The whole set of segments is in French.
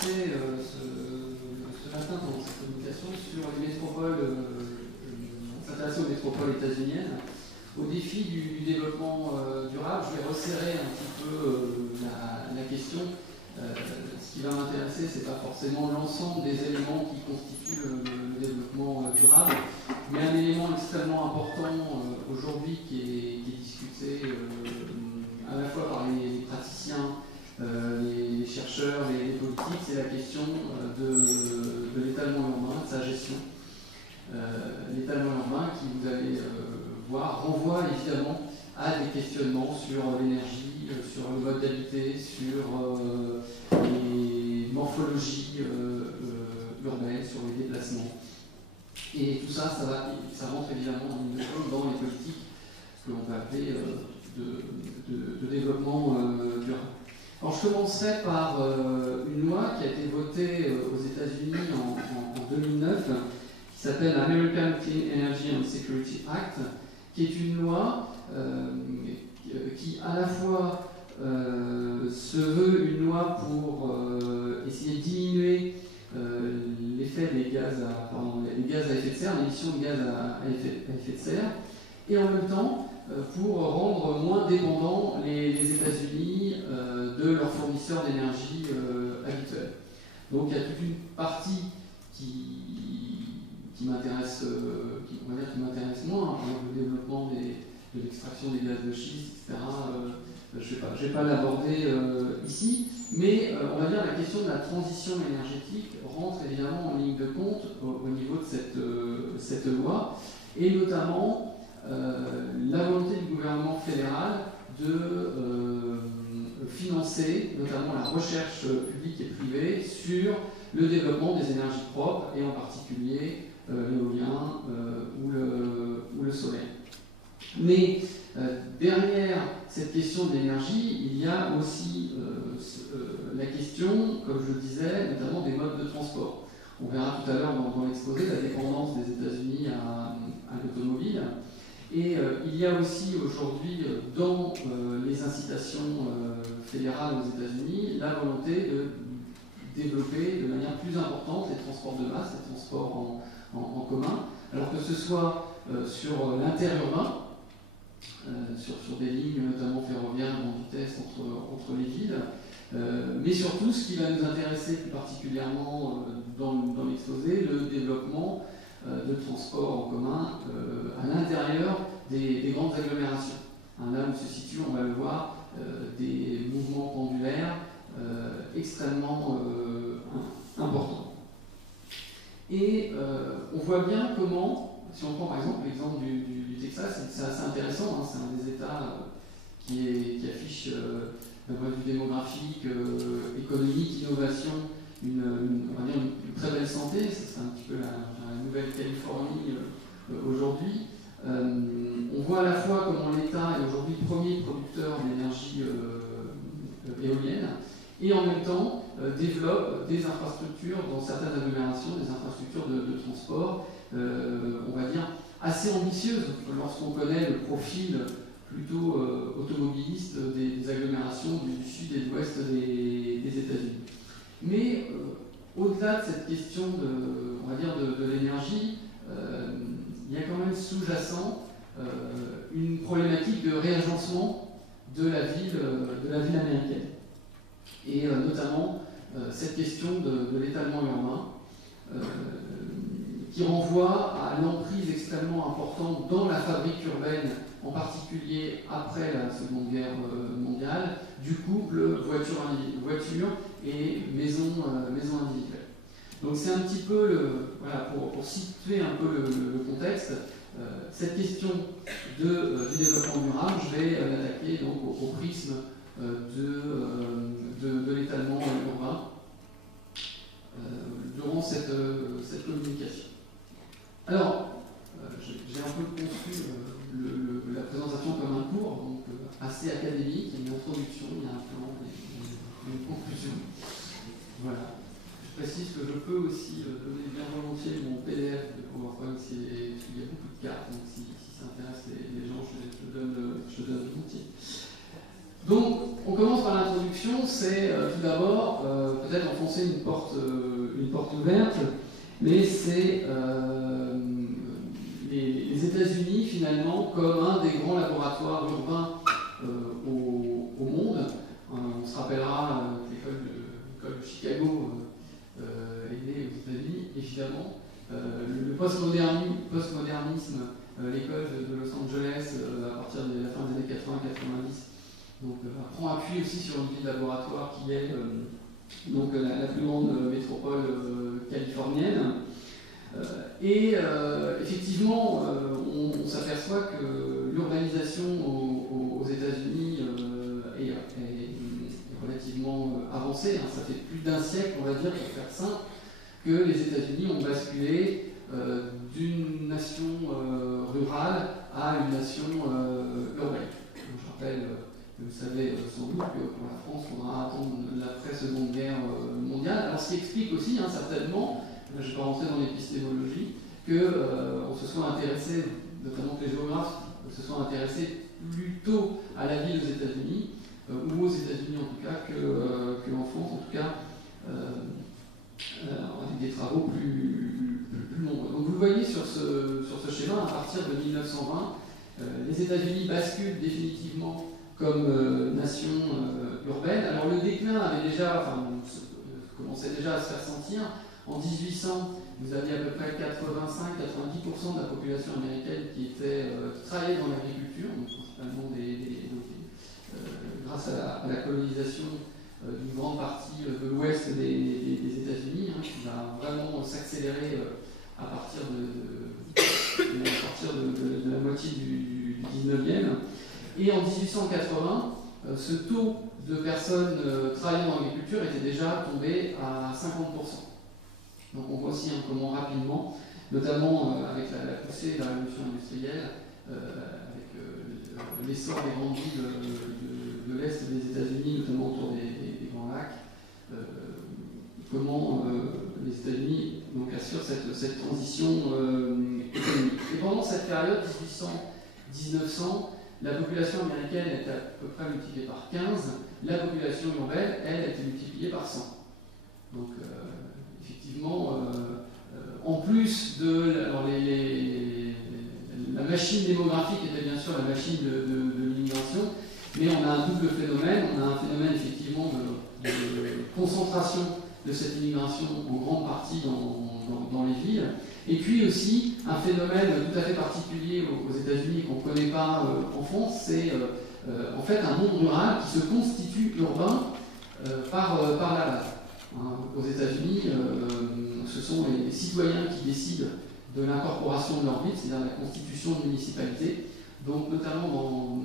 s'intéresser ce matin dans cette communication sur les métropoles, s'intéresser aux métropoles états-uniennes, au défi du développement durable. Je vais resserrer un petit peu la question. Ce qui va m'intéresser, ce n'est pas forcément l'ensemble des éléments qui constituent le développement durable, mais un élément extrêmement important aujourd'hui qui est discuté à la fois par les praticiens, les chercheurs et les politiques, c'est la question de l'étalement urbain, de sa gestion. L'étalement urbain qui, vous allez voir, renvoie évidemment à des questionnements sur l'énergie, sur le mode d'habiter, sur les morphologies urbaines, sur les déplacements. Et tout ça, ça rentre évidemment en ligne de compte dans les politiques, ce que l'on peut appeler de développement durable. Alors je commencerai par une loi qui a été votée aux États-Unis en 2009, qui s'appelle American Clean Energy and Security Act, qui est une loi qui à la fois se veut une loi pour essayer de diminuer l'effet des gaz à effet de serre, l'émission de gaz à effet de serre, et en même temps pour rendre moins dépendants les États-Unis de leurs fournisseurs d'énergie habituels. Donc il y a toute une partie qui m'intéresse moins, le développement de l'extraction des gaz de schiste, etc. Je ne vais pas l'aborder ici, mais on va dire la question de la transition énergétique rentre évidemment en ligne de compte au niveau de cette loi, et notamment la volonté du gouvernement fédéral de financer notamment la recherche publique et privée sur le développement des énergies propres, et en particulier l'éolien ou le solaire. Mais derrière cette question de l'énergie, il y a aussi la question, comme je le disais, notamment des modes de transport. On verra tout à l'heure dans l'exposé la dépendance des États-Unis à l'automobile. Et il y a aussi aujourd'hui dans les incitations fédérales aux États-Unis la volonté de développer de manière plus importante les transports de masse, les transports en commun, alors que ce soit sur l'interurbain, sur des lignes notamment ferroviaires de grande vitesse entre les villes, mais surtout ce qui va nous intéresser plus particulièrement dans l'exposé, le développement de transports en commun à l'intérieur des grandes agglomérations. Là où se situent, on va le voir, des mouvements pendulaires extrêmement importants. Et on voit bien comment, si on prend par exemple l'exemple du Texas, c'est assez intéressant, hein, c'est un des États qui affiche d'un point de vue démographique, économique, innovation, on va dire une très belle santé. C'est un petit peu la Nouvelle-Californie aujourd'hui. On voit à la fois comment l'État est aujourd'hui le premier producteur d'énergie éolienne, et en même temps développe des infrastructures dans certaines agglomérations, des infrastructures de transport, on va dire, assez ambitieuses lorsqu'on connaît le profil plutôt automobiliste des agglomérations du sud et de l'ouest des États-Unis. Mais au-delà de cette question on va dire de l'énergie, il y a quand même sous-jacent une problématique de réagencement de la ville américaine. Et notamment cette question de l'étalement urbain, qui renvoie à l'emprise extrêmement importante dans la fabrique urbaine, en particulier après la Seconde Guerre mondiale, du couple voiture et maison individuelle. Donc c'est un petit peu, voilà, pour situer un peu le contexte, cette question du développement durable, je vais l'attaquer donc au prisme de l'étalement urbain durant cette communication. Alors, j'ai un peu conçu la présentation comme un cours, donc assez académique, il y a une introduction, il y a un plan, une conclusion. Voilà. Je précise que je peux aussi donner bien volontiers mon PDF de PowerPoint, il y a beaucoup de cartes, donc si ça intéresse les gens, je donne volontiers. Donc, on commence par l'introduction, c'est tout d'abord peut-être enfoncer une porte ouverte, mais c'est les États-Unis finalement comme un des grands laboratoires urbains au monde. On se rappellera que l'école de Chicago est née aux États-Unis, évidemment. Le postmodernisme, l'école de Los Angeles à partir de la fin des années 80-90, donc prend appui aussi sur une ville laboratoire qui est donc la plus grande métropole californienne. Et effectivement, on s'aperçoit que l'urbanisation aux États-Unis est relativement avancée. Hein. Ça fait plus d'un siècle, on va dire, pour faire simple, que les États-Unis ont basculé d'une nation rurale à une nation urbaine. Donc, je rappelle, vous savez sans doute que pour la France, on va attendre l'après-seconde guerre mondiale. Alors, ce qui explique aussi, hein, certainement, je ne vais pas rentrer dans l'épistémologie, qu'on se soit intéressé, notamment que les géographes se soient intéressés plutôt à la ville aux États-Unis, ou aux États-Unis en tout cas, qu'en France, en tout cas, avec des travaux plus nombreux. Donc vous le voyez sur ce schéma, à partir de 1920, les États-Unis basculent définitivement comme nation urbaine. Alors le déclin avait déjà, commençait déjà à se faire sentir. En 1800, vous aviez à peu près 85-90% de la population américaine qui travaillait dans l'agriculture, donc principalement grâce à la colonisation d'une grande partie de l'ouest des États-Unis, hein, qui va vraiment s'accélérer à partir de la moitié du 19e. Et en 1880, ce taux de personnes travaillant dans l'agriculture était déjà tombé à 50%. Donc on voit aussi comment rapidement, notamment avec la poussée de la révolution industrielle, avec l'essor des grandes villes de l'Est des États-Unis, notamment autour des Grands Lacs, comment les États-Unis assurent cette transition économique. Et pendant cette période, 1800-1900, la population américaine était à peu près multipliée par 15, la population urbaine, elle, était multipliée par 100. Donc, effectivement, en plus de la machine démographique était bien sûr la machine de l'immigration, mais on a un double phénomène. On a un phénomène effectivement de concentration de cette immigration en grande partie dans les villes, et puis aussi un phénomène tout à fait particulier aux États-Unis qu'on ne connaît pas en France, c'est en fait un monde rural qui se constitue urbain par la base. Aux États-Unis, ce sont les citoyens qui décident de l'incorporation de leur ville, c'est-à-dire la constitution de municipalités. Donc, notamment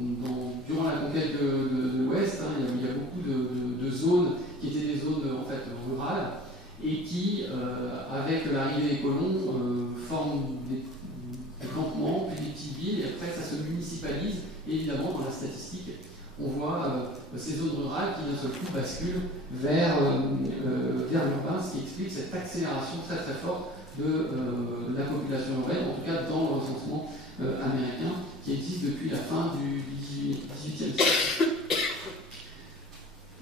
durant la conquête de l'Ouest, hein, il y a beaucoup de zones qui étaient des zones en fait rurales et qui, avec l'arrivée des colons, forment des campements, puis des petites villes, et après ça se municipalise. Et évidemment, dans la statistique, on voit ces zones rurales qui d'un seul coup basculent vers l'urbain, ce qui explique cette accélération très très forte de la population urbaine, en tout cas dans le recensement américain, qui existe depuis la fin du XVIIIe siècle.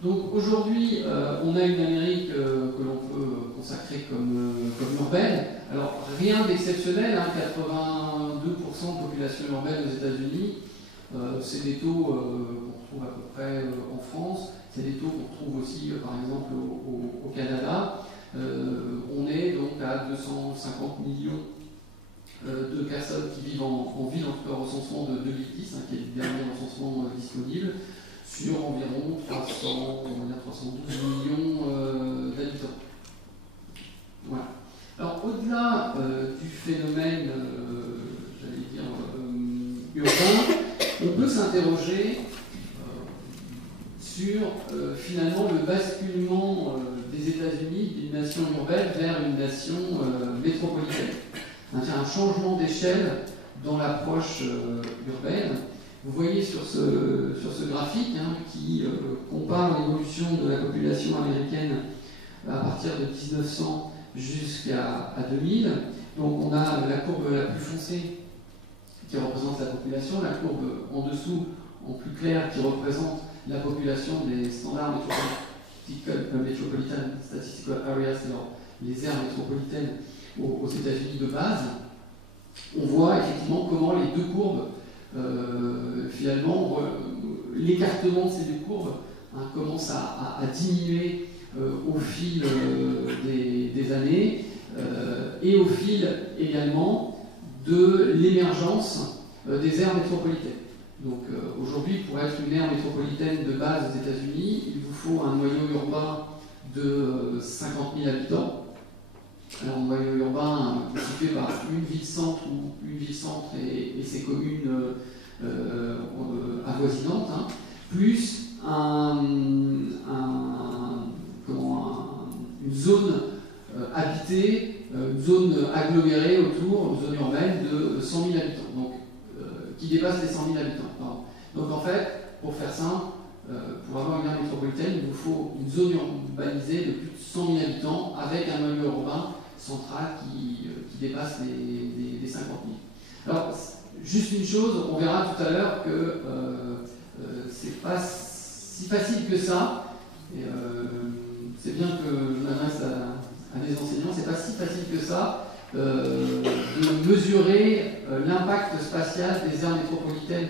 Donc aujourd'hui, on a une Amérique que l'on peut consacrer comme urbaine. Alors rien d'exceptionnel, hein, 82% de population urbaine aux États-Unis. C'est des taux qu'on retrouve à peu près en France, c'est des taux qu'on retrouve aussi par exemple au Canada. On est donc à 250 millions de personnes qui vivent en ville, en tout cas au recensement de 2010, hein, qui est le dernier recensement disponible, sur environ 312 millions d'habitants. Voilà. Alors au-delà du phénomène, j'allais dire, urbain, on peut s'interroger sur finalement le basculement des États-Unis d'une nation urbaine vers une nation métropolitaine. C'est un changement d'échelle dans l'approche urbaine. Vous voyez sur ce graphique hein, qui compare l'évolution de la population américaine à partir de 1900 jusqu'à 2000. Donc on a la courbe la plus foncée qui représente la population, la courbe en dessous, en plus clair, qui représente la population des standards Metropolitan Statistical Areas, les aires métropolitaines aux États-Unis de base, on voit effectivement comment les deux courbes, finalement, l'écartement de ces deux courbes commence à diminuer au fil des années et au fil également de l'émergence des aires métropolitaines. Donc aujourd'hui, pour être une aire métropolitaine de base aux États-Unis, il vous faut un noyau urbain de 50 000 habitants. Alors, un noyau urbain constitué par une ville-centre ou une ville-centre et ses communes avoisinantes, plus une zone habitée, une zone agglomérée autour, une zone urbaine de 100 000 habitants, donc, qui dépasse les 100 000 habitants. Pardon. Donc en fait, pour faire simple, pour avoir une aire métropolitaine, il vous faut une zone urbanisée de plus de 100 000 habitants avec un noyau urbain central qui dépasse les 50 000. Alors, juste une chose, on verra tout à l'heure que c'est pas si facile que ça. Et c'est bien que je m'adresse à des enseignants, c'est pas si facile que ça de mesurer l'impact spatial des aires métropolitaines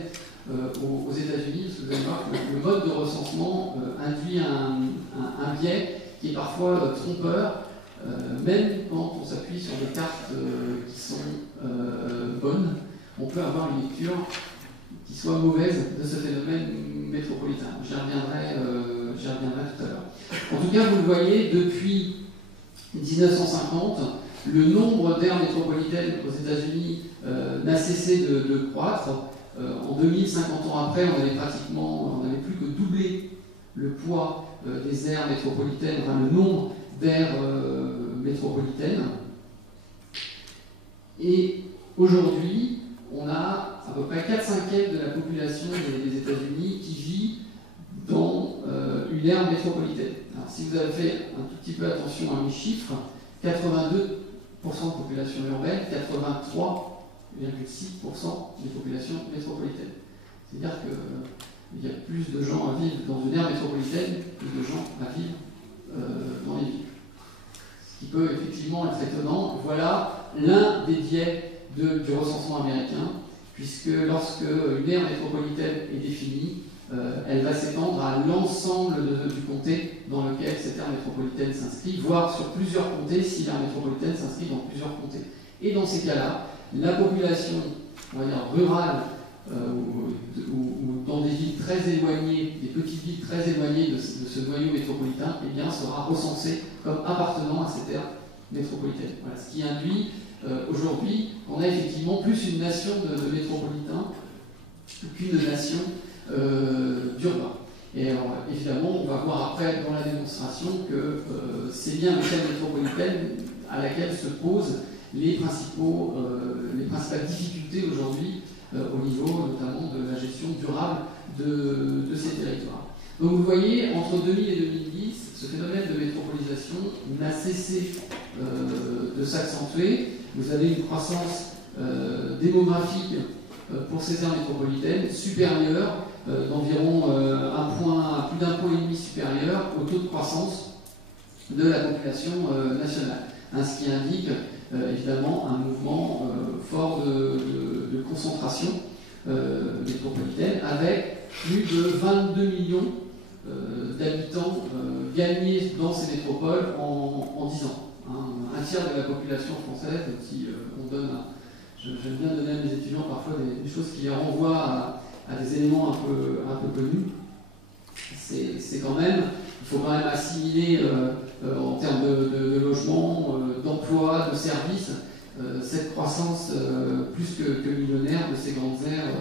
aux États-Unis, parce que vous allez voir que le mode de recensement induit un biais qui est parfois trompeur, même quand on s'appuie sur des cartes qui sont bonnes, on peut avoir une lecture qui soit mauvaise de ce phénomène métropolitain. J'y reviendrai tout à l'heure. En tout cas, vous le voyez, depuis 1950, le nombre d'aires métropolitaines aux États-Unis n'a cessé de croître. En 2000, 50 ans après, on n'avait plus que doublé le poids des aires métropolitaines, enfin le nombre d'aires métropolitaines. Et aujourd'hui, on a à peu près 4/5 de la population des États-Unis qui vit dans une aire métropolitaine. Alors, si vous avez fait un tout petit peu attention à mes chiffres, 82% de population urbaine, 83,6% des populations métropolitaines. C'est-à-dire qu'il y a plus de gens à vivre dans une aire métropolitaine que de gens à vivre dans les villes. Ce qui peut effectivement être étonnant. Voilà l'un des biais du recensement américain, puisque lorsque une aire métropolitaine est définie, elle va s'étendre à l'ensemble du comté dans lequel cette aire métropolitaine s'inscrit, voire sur plusieurs comtés si l'aire métropolitaine s'inscrit dans plusieurs comtés. Et dans ces cas-là, la population, on va dire, rurale ou dans des villes très éloignées, des petites villes très éloignées de ce noyau métropolitain, eh bien, sera recensée comme appartenant à cette aire métropolitaine. Voilà, ce qui induit aujourd'hui qu'on a effectivement plus une nation de métropolitains qu'une nation d'urbains. Et alors, évidemment, on va voir après dans la démonstration que c'est bien l'échelle métropolitaine à laquelle se posent les principales difficultés aujourd'hui au niveau notamment de la gestion durable de ces territoires. Donc vous voyez, entre 2000 et 2010, ce phénomène de métropolisation n'a cessé de s'accentuer. Vous avez une croissance démographique pour ces aires métropolitaines supérieure d'environ plus d'un point et demi supérieur au taux de croissance de la population nationale. Ce qui indique évidemment un mouvement fort de concentration métropolitaine, avec plus de 22 millions d'habitants gagnés dans ces métropoles en 10 ans. Un tiers de la population française, si on donne, j'aime bien donner à mes étudiants parfois des choses qui les renvoient à des éléments un peu connus. C'est quand même, il faut quand même assimiler en termes de logement, d'emploi, de services, cette croissance plus que millionnaire de ces grandes aires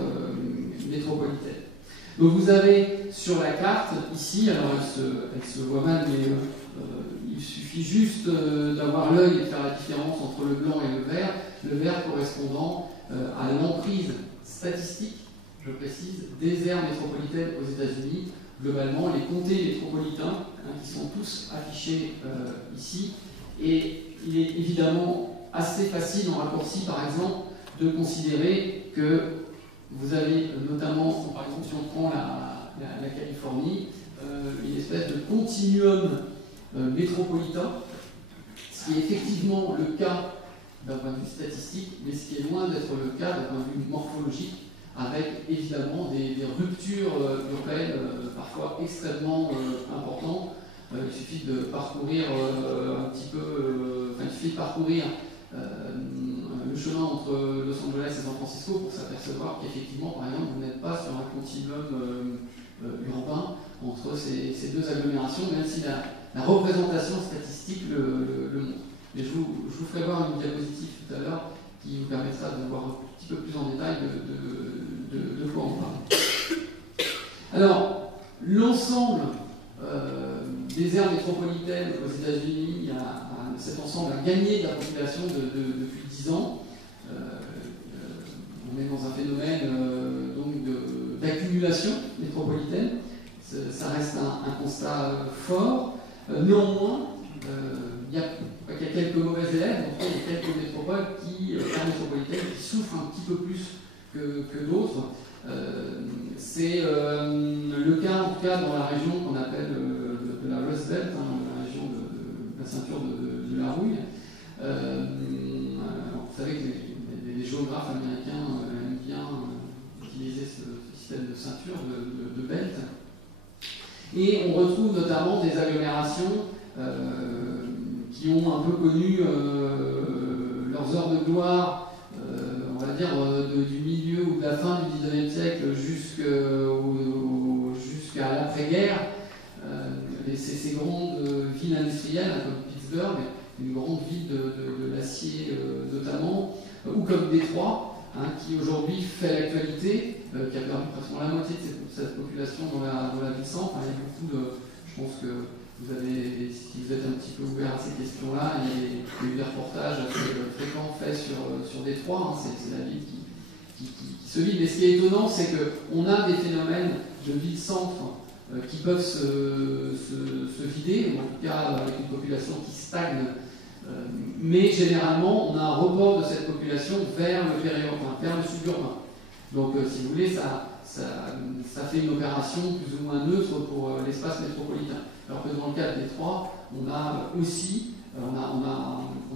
métropolitaines. Donc vous avez sur la carte ici, alors elle se voit mal, mais il suffit juste d'avoir l'œil et de faire la différence entre le blanc et le vert correspondant à l'emprise statistique, je précise, des aires métropolitaines aux États-Unis. Globalement, les comtés métropolitains, qui sont tous affichés ici, et il est évidemment assez facile en raccourci, par exemple, de considérer que vous avez notamment, par exemple, si on prend la Californie, une espèce de continuum métropolitain, ce qui est effectivement le cas d'un point de vue statistique, mais ce qui est loin d'être le cas d'un point de vue morphologique, avec évidemment des ruptures urbaines parfois extrêmement importantes. Il suffit de parcourir un petit peu, il suffit de parcourir le chemin entre Los Angeles et San Francisco pour s'apercevoir qu'effectivement, par exemple, vous n'êtes pas sur un continuum urbain entre ces deux agglomérations, même si la représentation statistique le montre. Mais je vous ferai voir une diapositive tout à l'heure qui vous permettra de voir un petit peu plus en détail de quoi on parle. Alors, l'ensemble des aires métropolitaines aux États-Unis, cet ensemble a gagné de la population depuis 10 ans. On est dans un phénomène d'accumulation métropolitaine. Ça reste un constat fort. Néanmoins, il y a quelques mauvais élèves, en tout cas, il y a quelques métropoles métropolitaines qui souffrent un petit peu plus que d'autres. C'est le cas, en tout cas, dans la région qu'on appelle de la Rust Belt, la région de la ceinture de la rouille. Vous savez que les géographes américains aiment bien utiliser ce système de ceinture, de belt. Et on retrouve notamment des agglomérations qui ont un peu connu leurs heures de gloire, on va dire, du milieu ou de la fin du XIXe siècle jusqu'à l'après-guerre. Ces grandes villes industrielles, comme Pittsburgh, une grande ville de l'acier notamment, ou comme Détroit, qui aujourd'hui fait l'actualité, qui a perdu presque la moitié de cette population dans la ville centre. Il y a beaucoup de... Je pense que vous avez, si vous êtes un petit peu ouvert à ces questions-là, il y a eu des reportages assez fréquents faits sur Détroit. C'est la ville qui se vide. Mais ce qui est étonnant, c'est qu'on a des phénomènes de ville-centre qui peuvent se vider, ou en tout cas avec une population qui stagne. Mais généralement, on a un report de cette population vers le périurbain, vers le suburbain. Donc, si vous voulez, ça fait une opération plus ou moins neutre pour l'espace métropolitain. Alors que dans le cas de Détroit, on a aussi, on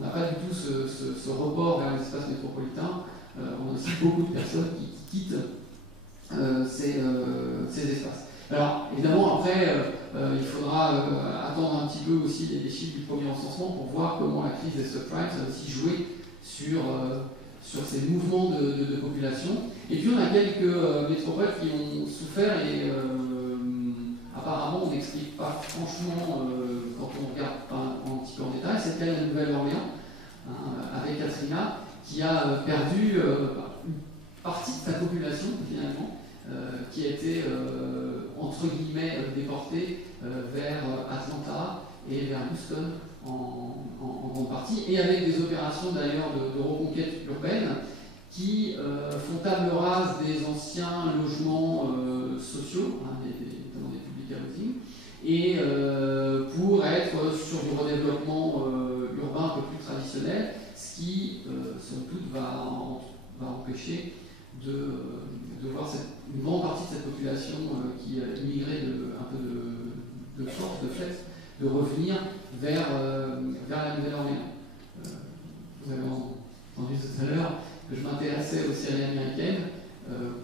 n'a pas du tout ce report vers l'espace métropolitain. On a aussi beaucoup de personnes qui quittent ces espaces. Alors, évidemment, après, il faudra attendre un petit peu aussi les chiffres du premier recensement pour voir comment la crise des subprimes a aussi joué sur ces mouvements de population. Et puis, on a quelques métropoles qui ont souffert et apparemment, on n'explique pas franchement quand on regarde un petit peu en détail. C'est le cas de la Nouvelle-Orléans, avec Katrina, qui a perdu une partie de sa population, finalement, qui a été, entre guillemets, déportée vers Atlanta et vers Houston en grande partie, et avec des opérations d'ailleurs de reconquête urbaine qui font table rase des anciens logements sociaux, notamment des public housing, et pour être sur du redéveloppement urbain un peu plus traditionnel, ce qui, somme toute, va empêcher de voir une grande partie de cette population qui a immigré un peu de force, de fait, de revenir vers la Nouvelle-Orléans. Vous avez entendu tout à l'heure que je m'intéressais aux séries américaines.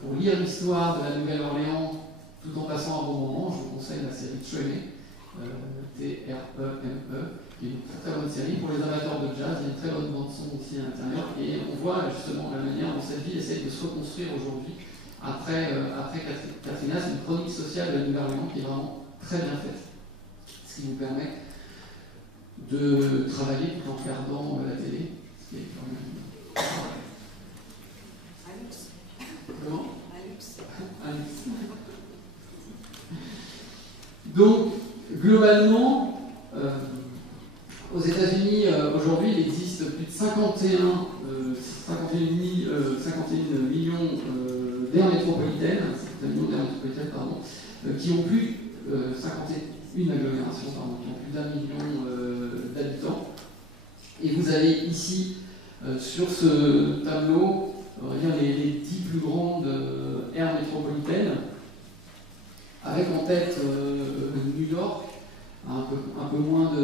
Pour lire l'histoire de la Nouvelle-Orléans tout en passant un bon moment, je vous conseille la série Treme, T-R-E-M-E, qui est une très bonne série. Pour les amateurs de jazz, il y a une très bonne bande-son aussi à l'intérieur. Et on voit justement la manière dont cette ville essaie de se reconstruire aujourd'hui après Katrina. C'est une chronique sociale de la Nouvelle-Orléans qui est vraiment très bien faite, ce qui vous permet de travailler tout en regardant la télé, ce qui est quand même... Comment ? Alix. Donc, globalement, aux États-Unis, aujourd'hui, il existe plus de 51 millions d'aires métropolitaines, qui ont plus 51 agglomérations, qui ont plus d'1 million d'habitants. Et vous avez ici, sur ce tableau, les 10 plus grandes aires métropolitaines, avec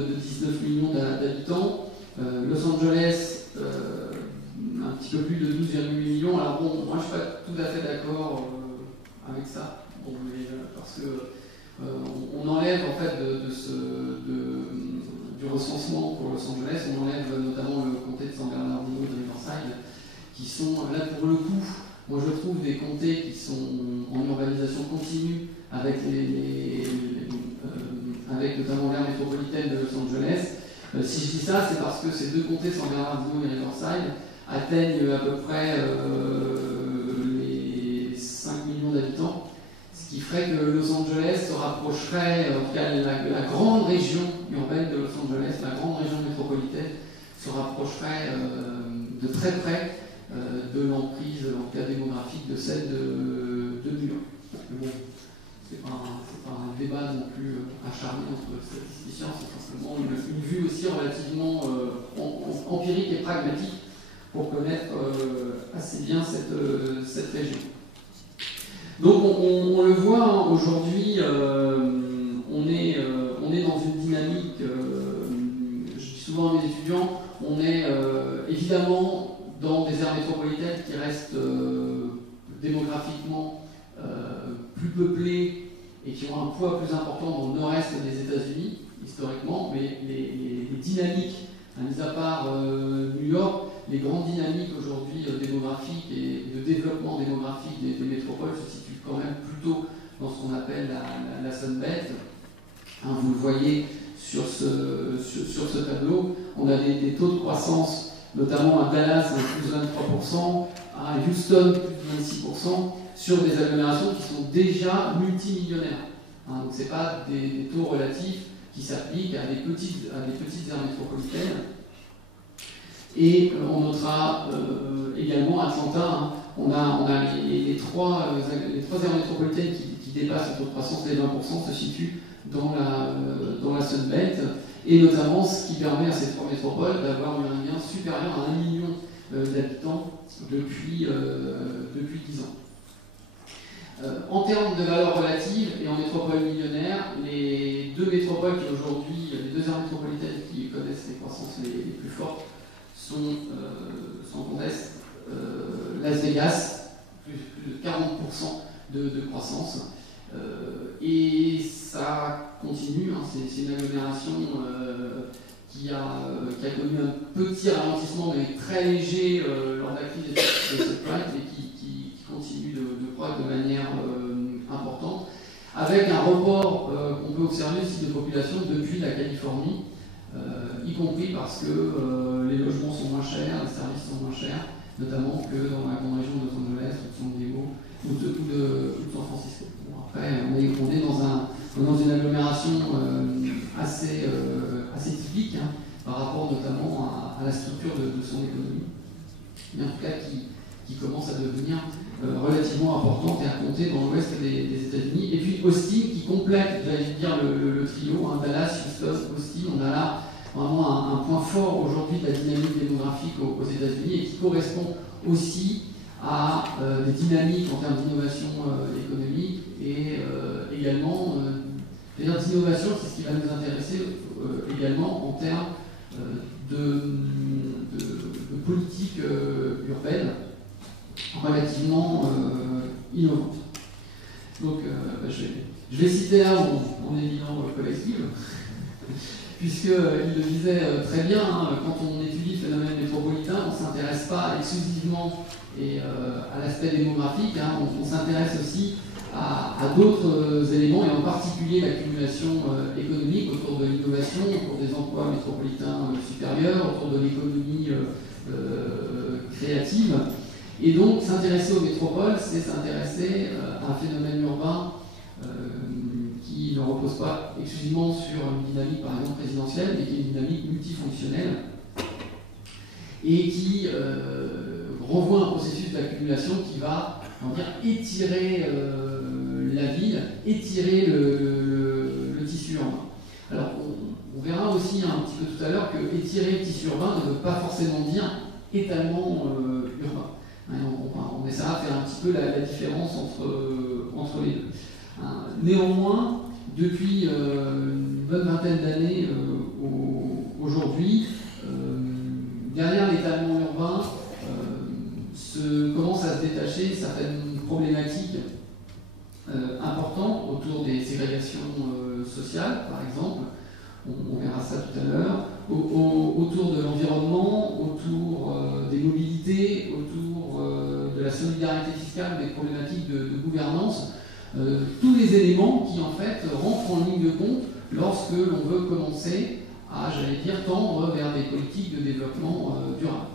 de 19 millions d'habitants. Los Angeles, un petit peu plus de 12,8 millions. Alors bon, moi je ne suis pas tout à fait d'accord avec ça, bon, mais, parce que on enlève en fait du recensement pour Los Angeles, on enlève notamment le comté de San Bernardino et de Riverside, qui sont là pour le coup, moi je trouve des comtés qui sont en urbanisation continue avec avec notamment l'aire métropolitaine de Los Angeles. Si je dis ça, c'est parce que ces deux comtés, San Bernardino et Riverside, atteignent à peu près les 5 millions d'habitants, ce qui ferait que Los Angeles se rapprocherait, en tout cas la grande région urbaine de Los Angeles, la grande région métropolitaine, se rapprocherait de très près de l'emprise, en tout cas démographique, de celle de New York. Mais bon, c'est pas un débat non plus acharné entre statisticiens, c'est simplement une vue aussi relativement empirique et pragmatique pour connaître assez bien cette région. Donc on le voit, hein, aujourd'hui, on est dans une dynamique, je dis souvent à mes étudiants, on est évidemment dans des aires métropolitaines qui restent démographiquement plus peuplées et qui ont un poids plus important dans le nord-est des États-Unis, historiquement, mais les dynamiques, mis à part New York, les grandes dynamiques aujourd'hui démographiques et de développement démographique des métropoles se situent quand même plutôt dans ce qu'on appelle la Sun Belt. Hein, vous le voyez sur ce tableau, on a des taux de croissance, notamment à Dallas, plus de 23%, à Houston, plus de 26%, sur des agglomérations qui sont déjà multimillionnaires. Hein, donc ce n'est pas des taux relatifs qui s'appliquent à des petites aires métropolitaines. Et on notera également à Atlanta, hein, on a les trois aires métropolitaines qui dépassent le taux de croissance des 20% se situent dans la Sun Belt, et notamment ce qui permet à ces trois métropoles d'avoir eu un lien supérieur à 1 million d'habitants depuis 10 ans. En termes de valeur relative et en métropole millionnaire, les deux métropoles qui aujourd'hui, les deux aires métropolitaines qui connaissent les croissances les plus fortes sont, sans conteste, Las Vegas, plus de 40% de croissance. Et ça continue, hein, c'est une agglomération qui a connu un petit ralentissement, mais très léger lors de la crise de cette plaque, et qui continue de croître de manière importante, avec un report qu'on peut observer aussi de population depuis la Californie, y compris parce que les logements sont moins chers, les services sont moins chers, notamment que dans la grande région de Los Angeles, ou de San Diego, ou de San Francisco. Bon, après, on est dans une agglomération assez typique, hein, par rapport notamment à la structure de son économie, mais en tout cas qui commence à devenir relativement importante et à compter dans l'ouest des États-Unis. Et puis Austin qui complète, j'allais dire, le trio, hein, Dallas, Houston, Austin. On a là vraiment un point fort aujourd'hui de la dynamique démographique aux États-Unis, et qui correspond aussi à des dynamiques en termes d'innovation économique et également, d'ailleurs d'innovation, c'est ce qui va nous intéresser également en termes de politique urbaine relativement innovante. Donc je vais citer là mon éminent collègue Yves, puisqu'il le disait très bien, hein, quand on étudie le phénomène métropolitain, on ne s'intéresse pas exclusivement à l'aspect démographique, hein, on s'intéresse aussi à d'autres éléments, et en particulier l'accumulation économique autour de l'innovation, autour des emplois métropolitains supérieurs, autour de l'économie créative. Et donc, s'intéresser aux métropoles, c'est s'intéresser à un phénomène urbain qui ne repose pas exclusivement sur une dynamique, par exemple, résidentielle, mais qui est une dynamique multifonctionnelle et qui renvoie à un processus d'accumulation qui va, on va dire, étirer la ville, étirer le tissu urbain. Alors, on verra aussi un petit peu tout à l'heure que étirer le tissu urbain ne veut pas forcément dire étalement urbain. On essaiera de faire un petit peu la différence entre les deux. Néanmoins, depuis une bonne vingtaine d'années fiscales, des problématiques de gouvernance, tous les éléments qui en fait rentrent en ligne de compte lorsque l'on veut commencer à, j'allais dire, tendre vers des politiques de développement durable.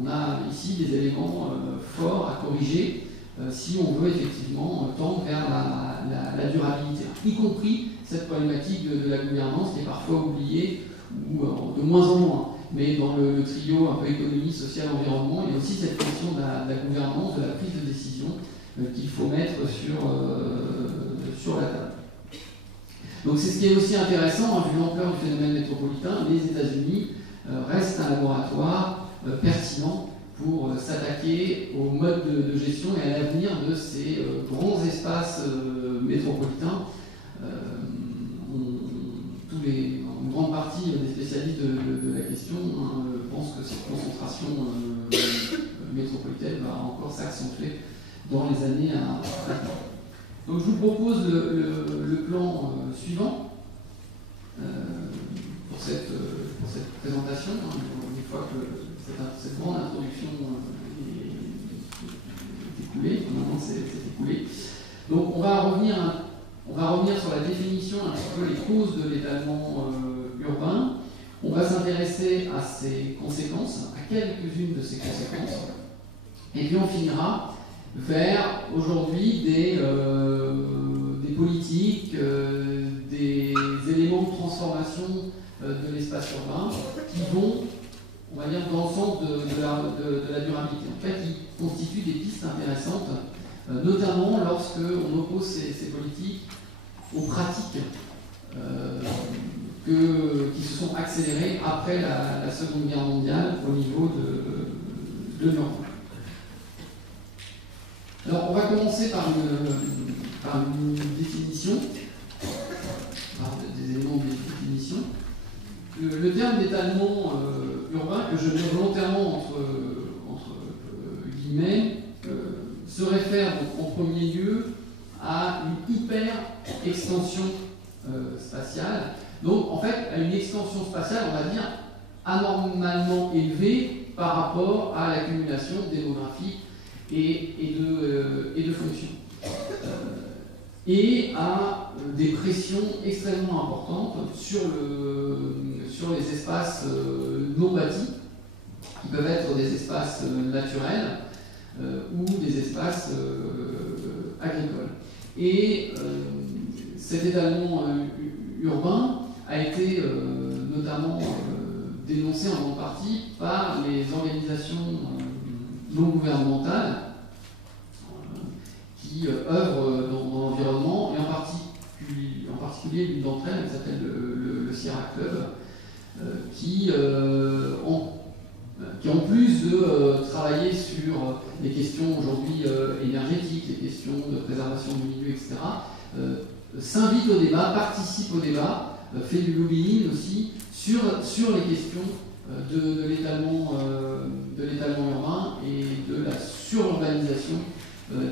On a ici des éléments forts à corriger si on veut effectivement tendre vers la durabilité, y compris cette problématique de la gouvernance qui est parfois oubliée ou de moins en moins. Mais dans le trio un peu économie, sociale, environnement, il y a aussi cette question de la gouvernance, de la prise de décision qu'il faut mettre sur la table. Donc c'est ce qui est aussi intéressant, vu l'ampleur du phénomène métropolitain, les États-Unis restent un laboratoire pertinent pour s'attaquer au mode de gestion et à l'avenir de ces grands espaces métropolitains. Une grande partie des spécialistes de la question pensent que cette concentration métropolitaine va encore s'accentuer dans les années à venir. Donc je vous propose le plan suivant pour cette présentation. Une fois que cette grande introduction est écoulée, maintenant c'est écoulé. Donc on va revenir sur la définition, un petit peu les causes de l'étalement urbain. On va s'intéresser à ses conséquences, à quelques-unes de ces conséquences. Et puis on finira vers aujourd'hui des politiques, des éléments de transformation de l'espace urbain qui vont, on va dire, dans le sens de la durabilité. En fait, ils constituent des pistes intéressantes, notamment lorsque on oppose ces politiques aux pratiques qui se sont accélérées après la Seconde Guerre mondiale au niveau de l'Europe. Alors, on va commencer par une définition, par des éléments de définition. Le terme d'étalement urbain, que je mets volontairement entre guillemets, se réfère donc, en premier lieu à une hyper-extension spatiale. Donc, en fait, à une extension spatiale, on va dire, anormalement élevée par rapport à l'accumulation démographique et de fonctions. Et à des pressions extrêmement importantes sur les espaces non bâtis, qui peuvent être des espaces naturels ou des espaces agricoles. Et cet étalement urbain a été notamment dénoncé en grande partie par les organisations non gouvernementales qui œuvrent dans l'environnement, et en particulier l'une d'entre elles, qui s'appelle le Sierra Club, qui en plus de travailler sur les questions aujourd'hui énergétiques, les questions de préservation du milieu, etc., s'invite au débat, participe au débat, fait du lobbying aussi sur les questions de l'étalement urbain et de la sururbanisation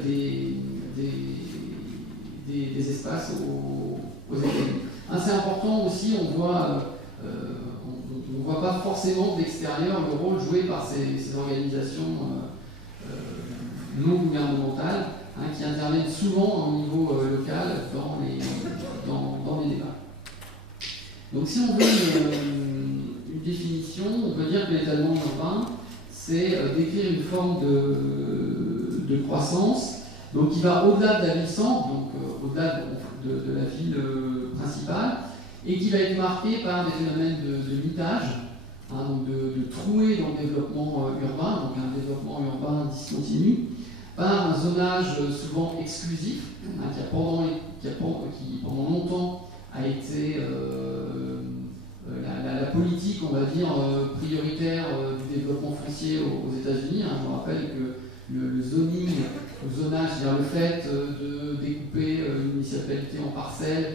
des espaces aux États-Unis. C'est important aussi, on ne voit pas forcément d'extérieur le rôle joué par ces organisations non gouvernementales qui interviennent souvent au niveau local dans les débats. Donc si on veut une définition, on peut dire que l'étalement urbain, c'est décrire une forme de croissance donc qui va au-delà de la ville centre, donc au-delà de la ville principale, et qui va être marqué par des phénomènes de mitage, donc de trouée dans le développement urbain, donc un développement urbain discontinu, par un zonage souvent exclusif, qui pendant longtemps a été la politique, on va dire, prioritaire du développement foncier aux États-Unis. Je me rappelle que le zoning, le zonage, c'est-à-dire le fait de découper une municipalité en parcelles,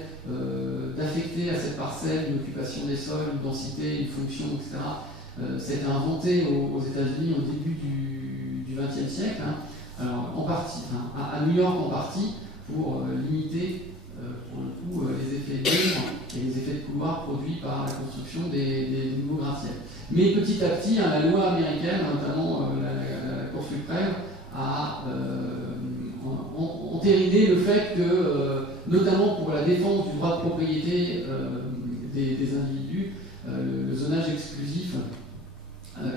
d'affecter à cette parcelle une occupation des sols, une densité, une fonction, etc. C'était inventé aux États-Unis au début du XXe siècle, alors, en partie, à New York en partie, pour limiter pour le coup les effets d'ombre et les effets de couloir produits par la construction des nouveaux gratte-ciels. Mais petit à petit, la loi américaine, notamment la Cour suprême, à entériner le fait que, notamment pour la défense du droit de propriété des individus, le zonage exclusif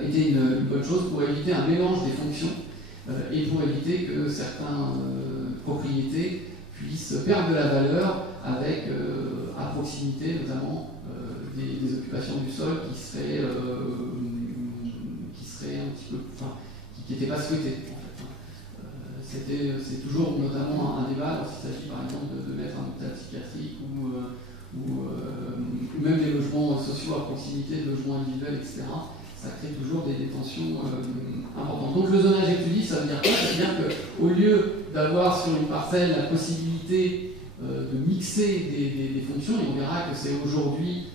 était une bonne chose pour éviter un mélange des fonctions et pour éviter que certaines propriétés puissent perdre de la valeur avec, à proximité notamment, des occupations du sol qui seraient un petit peu, enfin, qui n'étaient pas souhaitées. En fait. C'est toujours notamment un débat lorsqu'il s'agit par exemple de mettre un hôpital psychiatrique ou même des logements sociaux à proximité, de logements individuels, etc. Ça crée toujours des tensions importantes. Donc le zonage exclusif, ça veut dire quoi? Ça veut dire qu'au lieu d'avoir sur une parcelle la possibilité de mixer des fonctions, et on verra que c'est aujourd'hui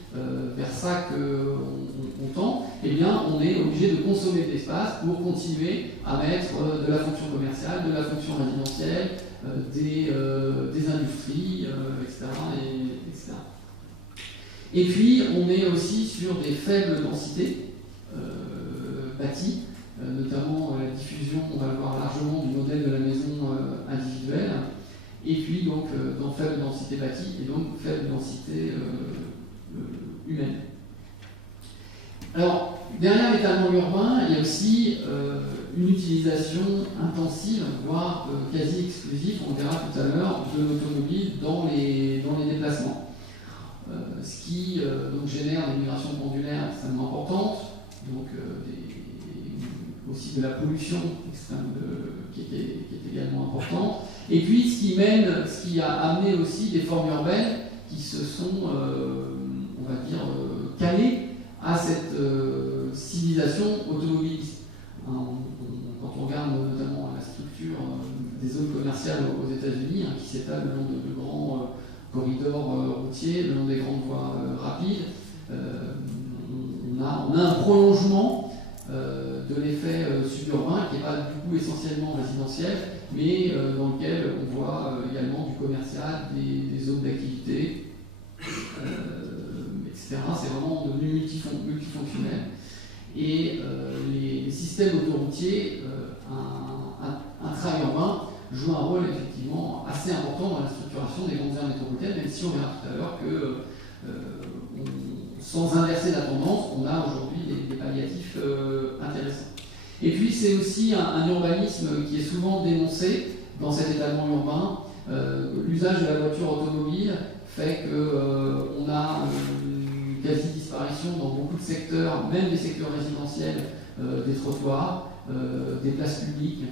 vers ça qu'on tend, eh bien on est obligé de consommer de l'espace pour continuer à mettre de la fonction commerciale, de la fonction résidentielle, des industries, etc., etc. Et puis on est aussi sur des faibles densités bâties, notamment la diffusion, on va le voir largement, du modèle de la maison individuelle, et puis donc dans faible densité bâtie et donc faible densité humaine. Alors, derrière l'étalement urbain, il y a aussi une utilisation intensive, voire quasi exclusive, on verra tout à l'heure, de l'automobile dans les déplacements. Ce qui donc génère des migrations pendulaires extrêmement importantes, donc aussi de la pollution extrême qui est également importante, et puis ce qui a amené aussi des formes urbaines qui se sont, on va dire, calées à cette civilisation automobiliste. Quand on regarde notamment la structure des zones commerciales aux États-Unis, qui s'étalent le long de grands corridors routiers, le long des grandes voies rapides, on a un prolongement de l'effet suburbain qui n'est pas du coup essentiellement résidentiel, mais dans lequel on voit également du commercial, des zones d'activité, etc. C'est vraiment devenu multifonctionnel. Et les systèmes autoroutiers intra-urbains jouent un rôle effectivement assez important dans la structuration des grandes aires métropolitaines, même si on verra tout à l'heure que sans inverser la tendance, on a aujourd'hui des palliatifs intéressants. Et puis c'est aussi un urbanisme qui est souvent dénoncé dans cet étalement urbain. L'usage de la voiture automobile fait qu'on a une quasi-disparition dans beaucoup de secteurs, même des secteurs résidentiels, des trottoirs, des places publiques.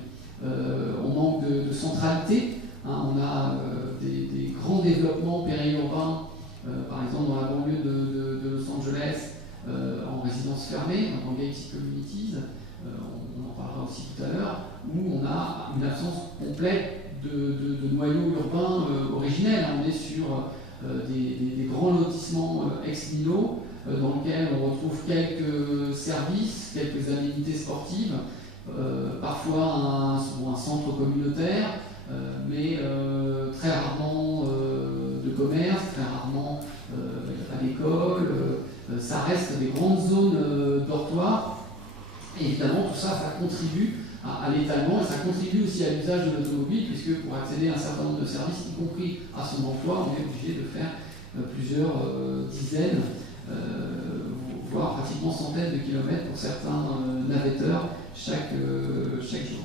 On manque de centralité. On a des grands développements périurbains, par exemple dans la banlieue de Los Angeles, en résidence fermée, en gated communities, on en parlera aussi tout à l'heure, où on a une absence complète de noyaux urbains originels. On est sur des grands lotissements ex nihilo, dans lesquels on retrouve quelques services, quelques aménités sportives, parfois un centre communautaire, mais très rarement de commerce, très rarement il n'y a pas d'école, ça reste des grandes zones dortoirs, et évidemment tout ça, ça contribue à l'étalement, et ça contribue aussi à l'usage de l'automobile, puisque pour accéder à un certain nombre de services, y compris à son emploi, on est obligé de faire plusieurs dizaines, voire pratiquement centaines de kilomètres pour certains navetteurs chaque jour.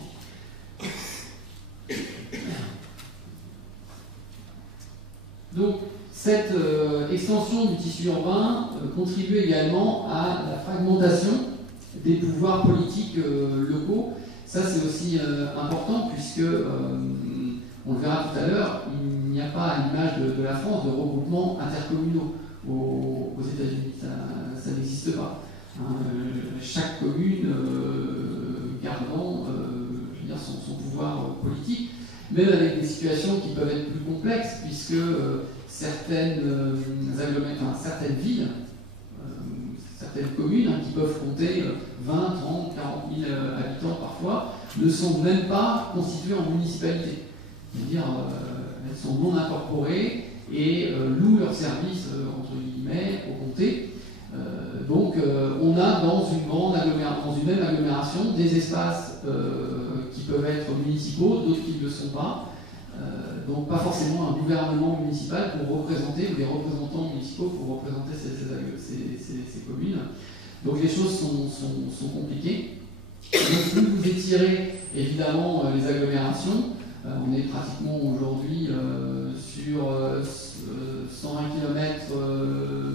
Donc, cette extension du tissu urbain contribue également à la fragmentation des pouvoirs politiques locaux. Ça, c'est aussi important, puisque, on le verra tout à l'heure, il n'y a pas, à l'image de la France, de regroupements intercommunaux aux États-Unis. Ça n'existe pas. Chaque commune gardant son pouvoir politique, même avec des situations qui peuvent être plus complexes, puisque certaines villes, certaines communes qui peuvent compter 20, 30, 40 000 habitants parfois, ne sont même pas constituées en municipalité. C'est-à-dire, elles sont non incorporées et louent leurs services, entre guillemets, au comté. Donc on a dans une même agglomération des espaces qui peuvent être municipaux, d'autres qui ne le sont pas. Donc pas forcément un gouvernement municipal pour représenter, ou des représentants municipaux pour représenter ces communes. Donc les choses sont compliquées. Donc plus vous étirez évidemment les agglomérations, on est pratiquement aujourd'hui sur 120 km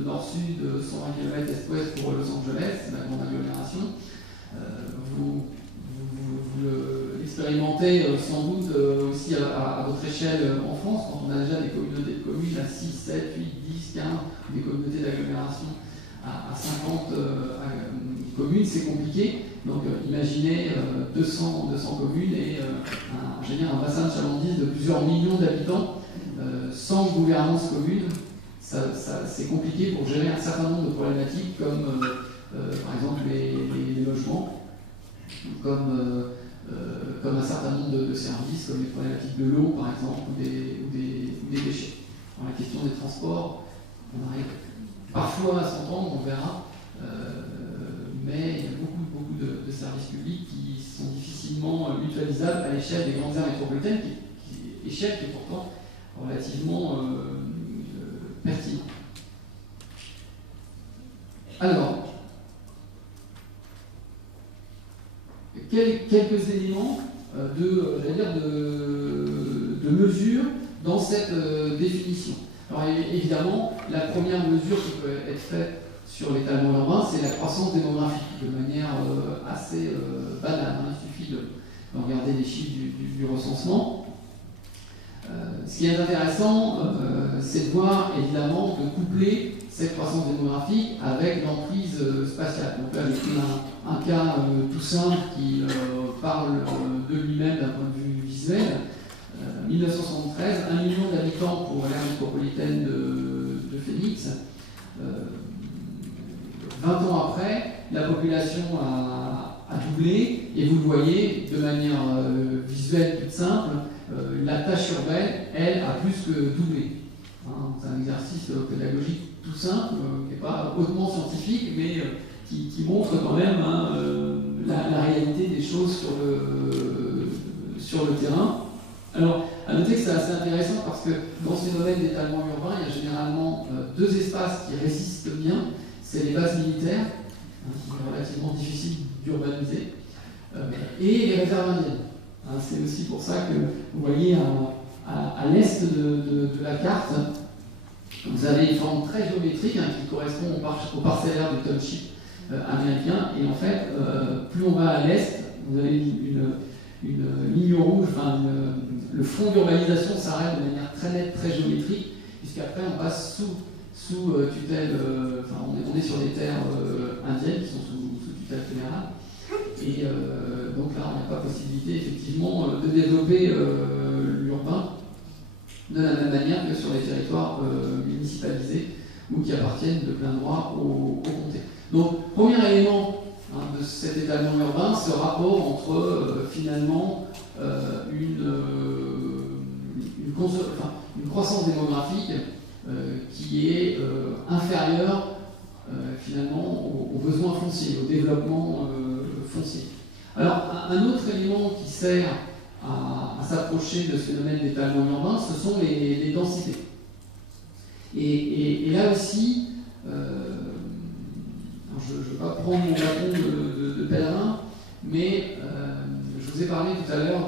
nord-sud, 120 km est-ouest pour Los Angeles, la grande agglomération. Vous l'expérimentez sans doute aussi à votre échelle en France, quand on a déjà des communautés de communes à 6, 7, 8, 10, 15, des communautés d'agglomération à 50 communes, c'est compliqué. Donc imaginez 200 communes et un bassin de chalandise de plusieurs millions d'habitants sans gouvernance commune. C'est compliqué pour gérer un certain nombre de problématiques comme par exemple les logements, comme un certain nombre de services, comme les problématiques de l'eau par exemple, ou des déchets. Dans la question des transports, on arrive parfois à s'entendre, on verra, mais il y a beaucoup de services publics qui sont difficilement mutualisables à l'échelle des grandes aires métropolitaines, échelle qui est pourtant relativement pertinente. Alors, quelques éléments de mesure dans cette définition. Alors évidemment, la première mesure qui peut être faite sur l'étalement urbain, c'est la croissance démographique, de manière assez banale. Il suffit de regarder les chiffres du recensement. Ce qui est intéressant, c'est de voir évidemment de coupler cette croissance démographique avec l'emprise spatiale. Donc là, j'ai pris un cas tout simple qui parle de lui-même d'un point de vue visuel. 1973, 1 million d'habitants pour l'aire métropolitaine de Phoenix. 20 ans après, la population a doublé, et vous le voyez de manière visuelle toute simple, la tâche urbaine, elle, a plus que doublé. C'est un exercice pédagogique tout simple, qui n'est pas hautement scientifique, mais qui montre quand même la réalité des choses sur le terrain. Alors, à noter que c'est assez intéressant parce que dans ces domaines d'étalement urbain, il y a généralement deux espaces qui résistent bien. C'est les bases militaires, qui sont relativement difficiles d'urbaniser, et les réserves indiennes. C'est aussi pour ça que vous voyez à l'est de la carte, vous avez une forme très géométrique qui correspond au parcellaire du township américain. Et en fait, plus on va à l'est, vous avez une ligne rouge, le front d'urbanisation s'arrête de manière très nette, très géométrique, puisqu'après on passe sous tutelle, on est sur des terres indiennes qui sont sous tutelle fédérale. Et donc là, on n'a pas possibilité effectivement de développer l'urbain de la même manière que sur les territoires municipalisés ou qui appartiennent de plein droit au comté. Donc, premier élément de cet étalement urbain, ce rapport entre finalement une croissance démographique qui est inférieure finalement aux besoins fonciers, au développement foncier. Alors, un autre élément qui sert à s'approcher de ce phénomène d'étalement urbain, ce sont les densités. Et là aussi, je ne vais pas prendre mon bâton de pèlerin, mais je vous ai parlé tout à l'heure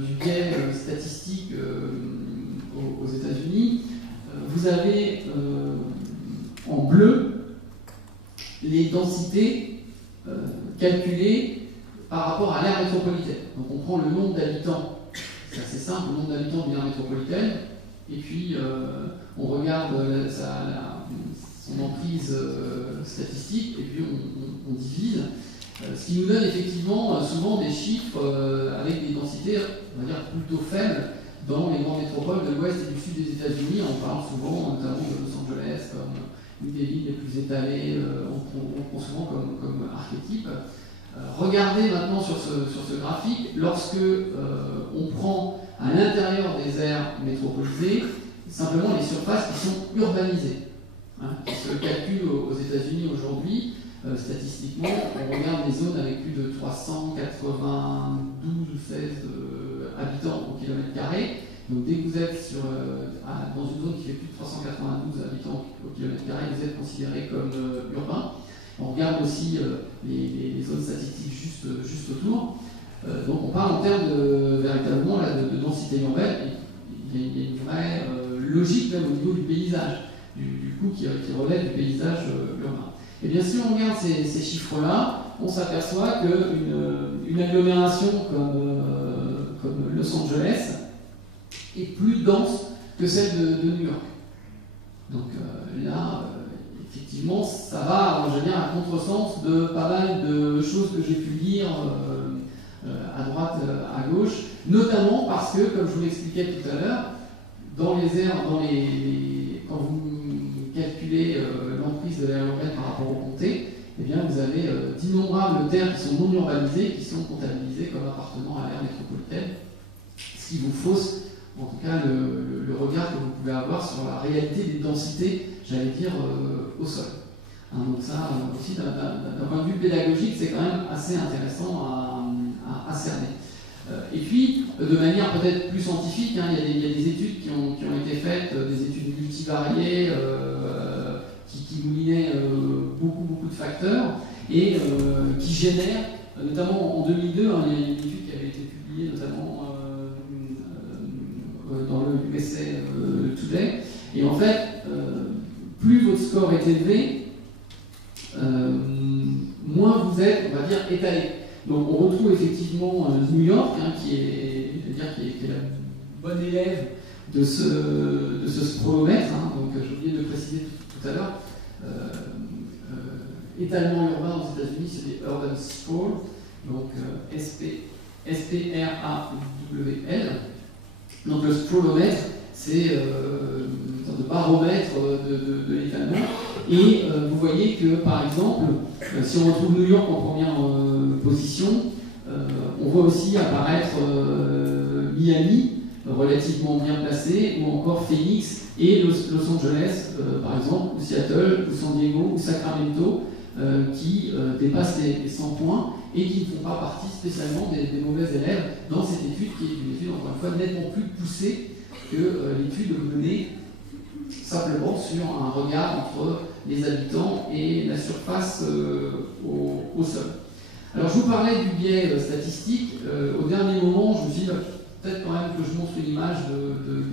du biais statistique aux États-Unis. Vous avez en bleu les densités calculées par rapport à l'aire métropolitaine. Donc on prend le nombre d'habitants, c'est assez simple, le nombre d'habitants d'une aire métropolitaine, et puis on regarde son emprise statistique, et puis on divise, ce qui nous donne effectivement souvent des chiffres avec des densités, on va dire, plutôt faibles dans les grandes métropoles de l'ouest et du sud des États-Unis. On parle souvent notamment de Los Angeles comme une des villes les plus étalées, on prend souvent comme archétype. Regardez maintenant sur ce graphique, lorsque on prend à l'intérieur des aires métropolisées simplement les surfaces qui sont urbanisées, qui se calculent aux États-Unis. États-Unis aujourd'hui, statistiquement, on regarde les zones avec plus de 392 ou 16 habitants au kilomètre carré. Donc dès que vous êtes dans une zone qui fait plus de 392 habitants au kilomètre carré, vous êtes considéré comme urbain. On regarde aussi les zones statistiques juste autour. Donc on parle en termes véritablement là, de densité urbaine. Il y a une vraie logique même au niveau du paysage, du coup qui relève du paysage urbain. Et bien si on regarde ces chiffres-là, on s'aperçoit qu'une agglomération comme Los Angeles est plus dense que celle de New York. Donc là, effectivement, ça va, je veux dire, à contresens de pas mal de choses que j'ai pu lire à droite, à gauche, notamment parce que, comme je vous l'expliquais tout à l'heure, dans les aires, quand vous calculez l'emprise de l'aire urbaine par rapport au comté, eh bien, vous avez d'innombrables terres qui sont non urbanisées, qui sont comptabilisées comme appartenant à l'aire métropolitaine, ce qui vous fausse, en tout cas, le regard que vous pouvez avoir sur la réalité des densités, j'allais dire, au sol. Hein, donc ça, aussi, d'un point de vue pédagogique, c'est quand même assez intéressant à cerner. Et puis, de manière peut-être plus scientifique, hein, il y a des études qui ont été faites, des études multivariées, qui moulinaient beaucoup de facteurs, et qui génèrent, notamment en 2002, hein, il y a une étude qui avait été publiée notamment dans le USA Today, et en fait, plus votre score est élevé, moins vous êtes, on va dire, étalé. Donc on retrouve effectivement New York, hein, qui est la bonne élève de ce sprolomètre, hein, donc j'ai oublié de le préciser tout à l'heure. Étalement urbain aux États-Unis, c'est des urban sprawl, donc S-P-R-A-W-L. Donc le sprolomètre, c'est une sorte de baromètre de l'étalement. Et vous voyez que, par exemple, si on retrouve New York en première position, on voit aussi apparaître Miami, relativement bien placé, ou encore Phoenix et Los Angeles, par exemple, ou Seattle, ou San Diego, ou Sacramento, qui dépassent les 100 points et qui ne font pas partie spécialement des mauvais élèves dans cette étude, qui est une étude, encore une fois, nettement plus poussée que l'étude menée simplement sur un regard entre les habitants et la surface au sol. Alors je vous parlais du biais statistique. Au dernier moment, je me suis dit peut-être quand même que je montre une image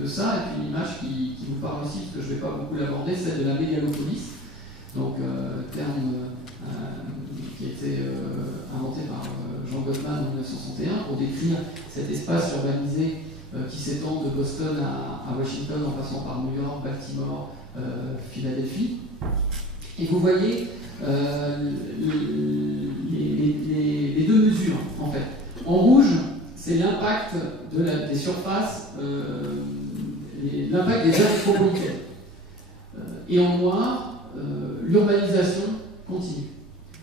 de ça, et puis une image qui vous parle aussi, parce que je ne vais pas beaucoup l'aborder, celle de la mégalopolis. Donc terme qui a été inventé par Jean Gottman en 1961 pour décrire cet espace urbanisé qui s'étend de Boston à Washington en passant par New York, Baltimore, Philadelphie. Et vous voyez les deux mesures, en fait. En rouge, c'est l'impact des surfaces, l'impact des aires métropolitaines. Et en noir, l'urbanisation continue.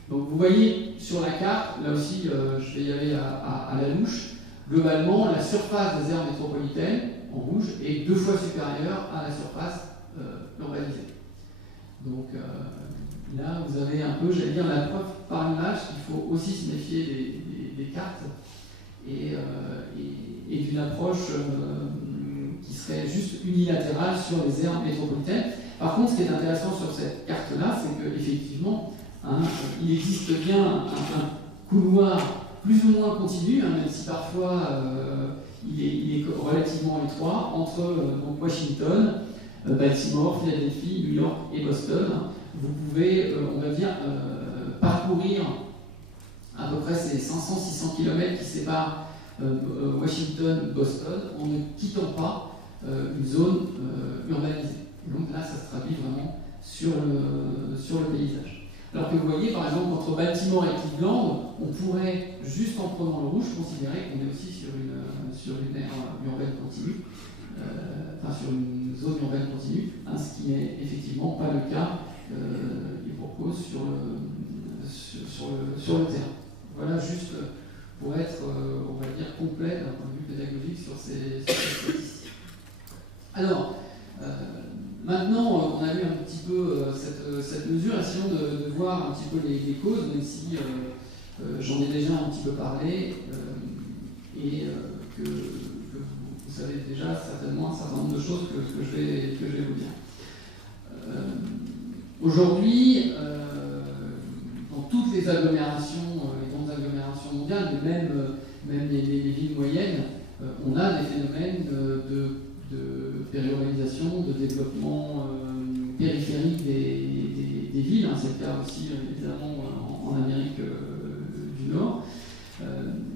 Donc vous voyez sur la carte, là aussi je vais y aller à la louche, globalement la surface des aires métropolitaines, en rouge, est 2 fois supérieure à la surface urbanisée. Donc là vous avez un peu, j'allais dire, la preuve par image qu'il faut aussi se méfier des cartes et d'une approche qui serait juste unilatérale sur les aires métropolitaines. Par contre, ce qui est intéressant sur cette carte-là, c'est qu'effectivement, il existe bien un couloir plus ou moins continu, hein, même si parfois il est relativement étroit, entre donc Washington, Baltimore, Philadelphie, New York et Boston. Vous pouvez, on va dire, parcourir à peu près ces 500-600 km qui séparent Washington-Boston en ne quittant pas une zone urbanisée. Donc là, ça se traduit vraiment sur le paysage. Alors que vous voyez, par exemple, entre Baltimore et Cleveland, on pourrait, juste en prenant le rouge, considérer qu'on est aussi sur une aire urbaine continue, enfin sur une zone urbaine continue, hein, ce qui n'est effectivement pas le cas, il propose sur le terrain. Voilà, juste pour être, on va dire, complet d'un point de vue pédagogique sur ces statistiques. Alors, Maintenant, on a vu un petit peu cette mesure, essayons de voir un petit peu les causes, même si j'en ai déjà un petit peu parlé, et que vous savez déjà certainement un certain nombre de choses que je vais vous dire. Aujourd'hui, dans toutes les agglomérations, les grandes agglomérations mondiales, mais même les villes moyennes, on a des phénomènes de périurbanisation, de développement périphérique des villes. C'est le cas aussi évidemment en Amérique du Nord.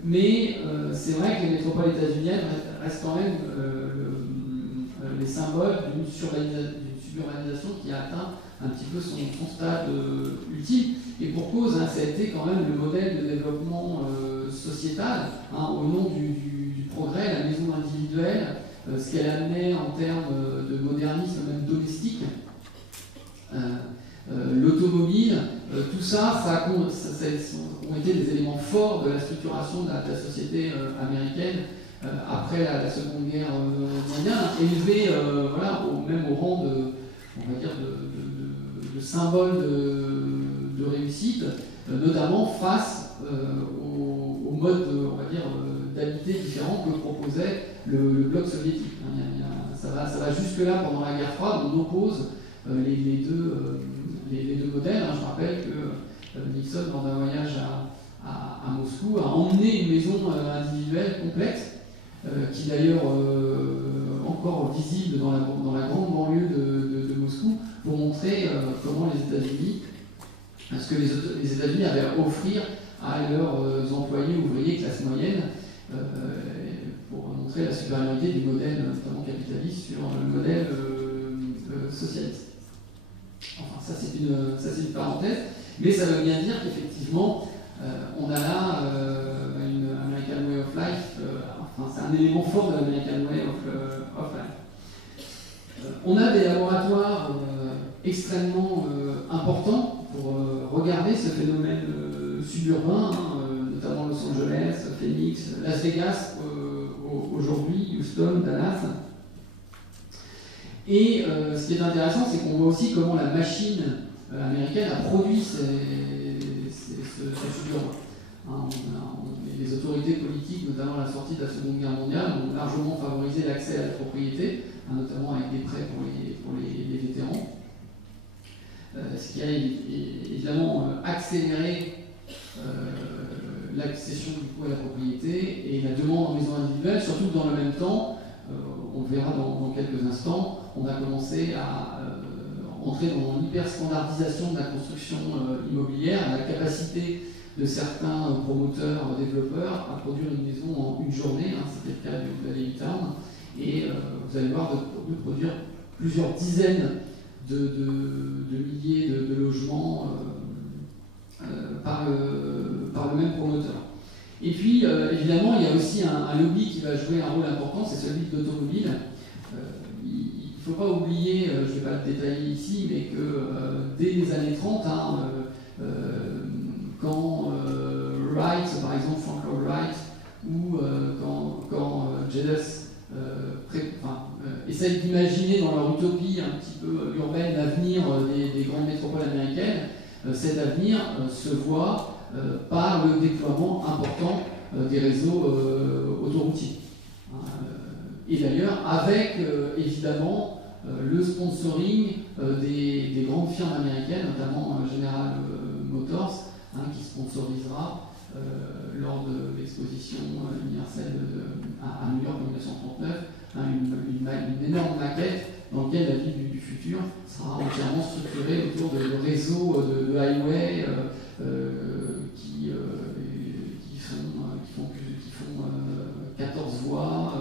Mais c'est vrai que les métropoles états-uniennes restent quand même les symboles d'une suburbanisation qui a atteint un petit peu son stade ultime. Et pour cause, ça a été quand même le modèle de développement sociétal, au nom du progrès, la maison individuelle, ce qu'elle amenait en termes de modernisme, même domestique, l'automobile, tout ça, ont été des éléments forts de la structuration de la société américaine après la Seconde Guerre mondiale, élevé même au rang on va dire de symbole de réussite, notamment face au mode, on va dire, d'habiter différent que proposait le bloc soviétique. Ça va jusque-là pendant la guerre froide, on oppose les deux modèles. Je rappelle que Nixon, lors d'un voyage à Moscou, a emmené une maison individuelle complexe, qui d'ailleurs encore visible dans la grande banlieue de Moscou, pour montrer comment les États-Unis, ce que les États-Unis avaient à offrir à leurs employés ouvriers classe moyenne, pour montrer la supériorité du modèle, notamment capitaliste, sur le modèle socialiste. Enfin, ça c'est une parenthèse, mais ça veut bien dire qu'effectivement, on a là une American Way of Life, c'est un élément fort de l'American Way of Life. On a des laboratoires extrêmement importants pour regarder ce phénomène suburbain, notamment Los Angeles, Phoenix, Las Vegas aujourd'hui, Houston, Dallas. Et ce qui est intéressant, c'est qu'on voit aussi comment la machine américaine a produit ce suburbain. Les autorités politiques, notamment à la sortie de la Seconde Guerre mondiale, ont largement favorisé l'accès à la propriété, notamment avec des prêts pour les vétérans. Ce qui a évidemment accéléré l'accession du coup à la propriété et la demande en maison individuelle, surtout que dans le même temps, on le verra dans quelques instants, on a commencé à entrer dans l'hyper-standardisation de la construction immobilière, à la capacité de certains promoteurs, développeurs à produire une maison en une journée, c'était le cas de la Levittown, et vous allez voir de produire plusieurs dizaines de milliers de logements par le même promoteur. Et puis, évidemment, il y a aussi un lobby qui va jouer un rôle important, c'est celui de l'automobile. Il ne faut pas oublier, je ne vais pas le détailler ici, mais que dès les années 30, quand Wright, par exemple Frank Lloyd Wright, ou quand Jedus essayent d'imaginer dans leur utopie un petit peu urbaine l'avenir des grandes métropoles américaines, cet avenir se voit par le déploiement important des réseaux autoroutiers. Et d'ailleurs, avec évidemment le sponsoring des grandes firmes américaines, notamment General Motors, qui sponsorisera lors de l'exposition universelle à New York en 1939, une énorme maquette dans laquelle la ville du futur sera entièrement structurée autour de réseaux de highway qui font 14 voies,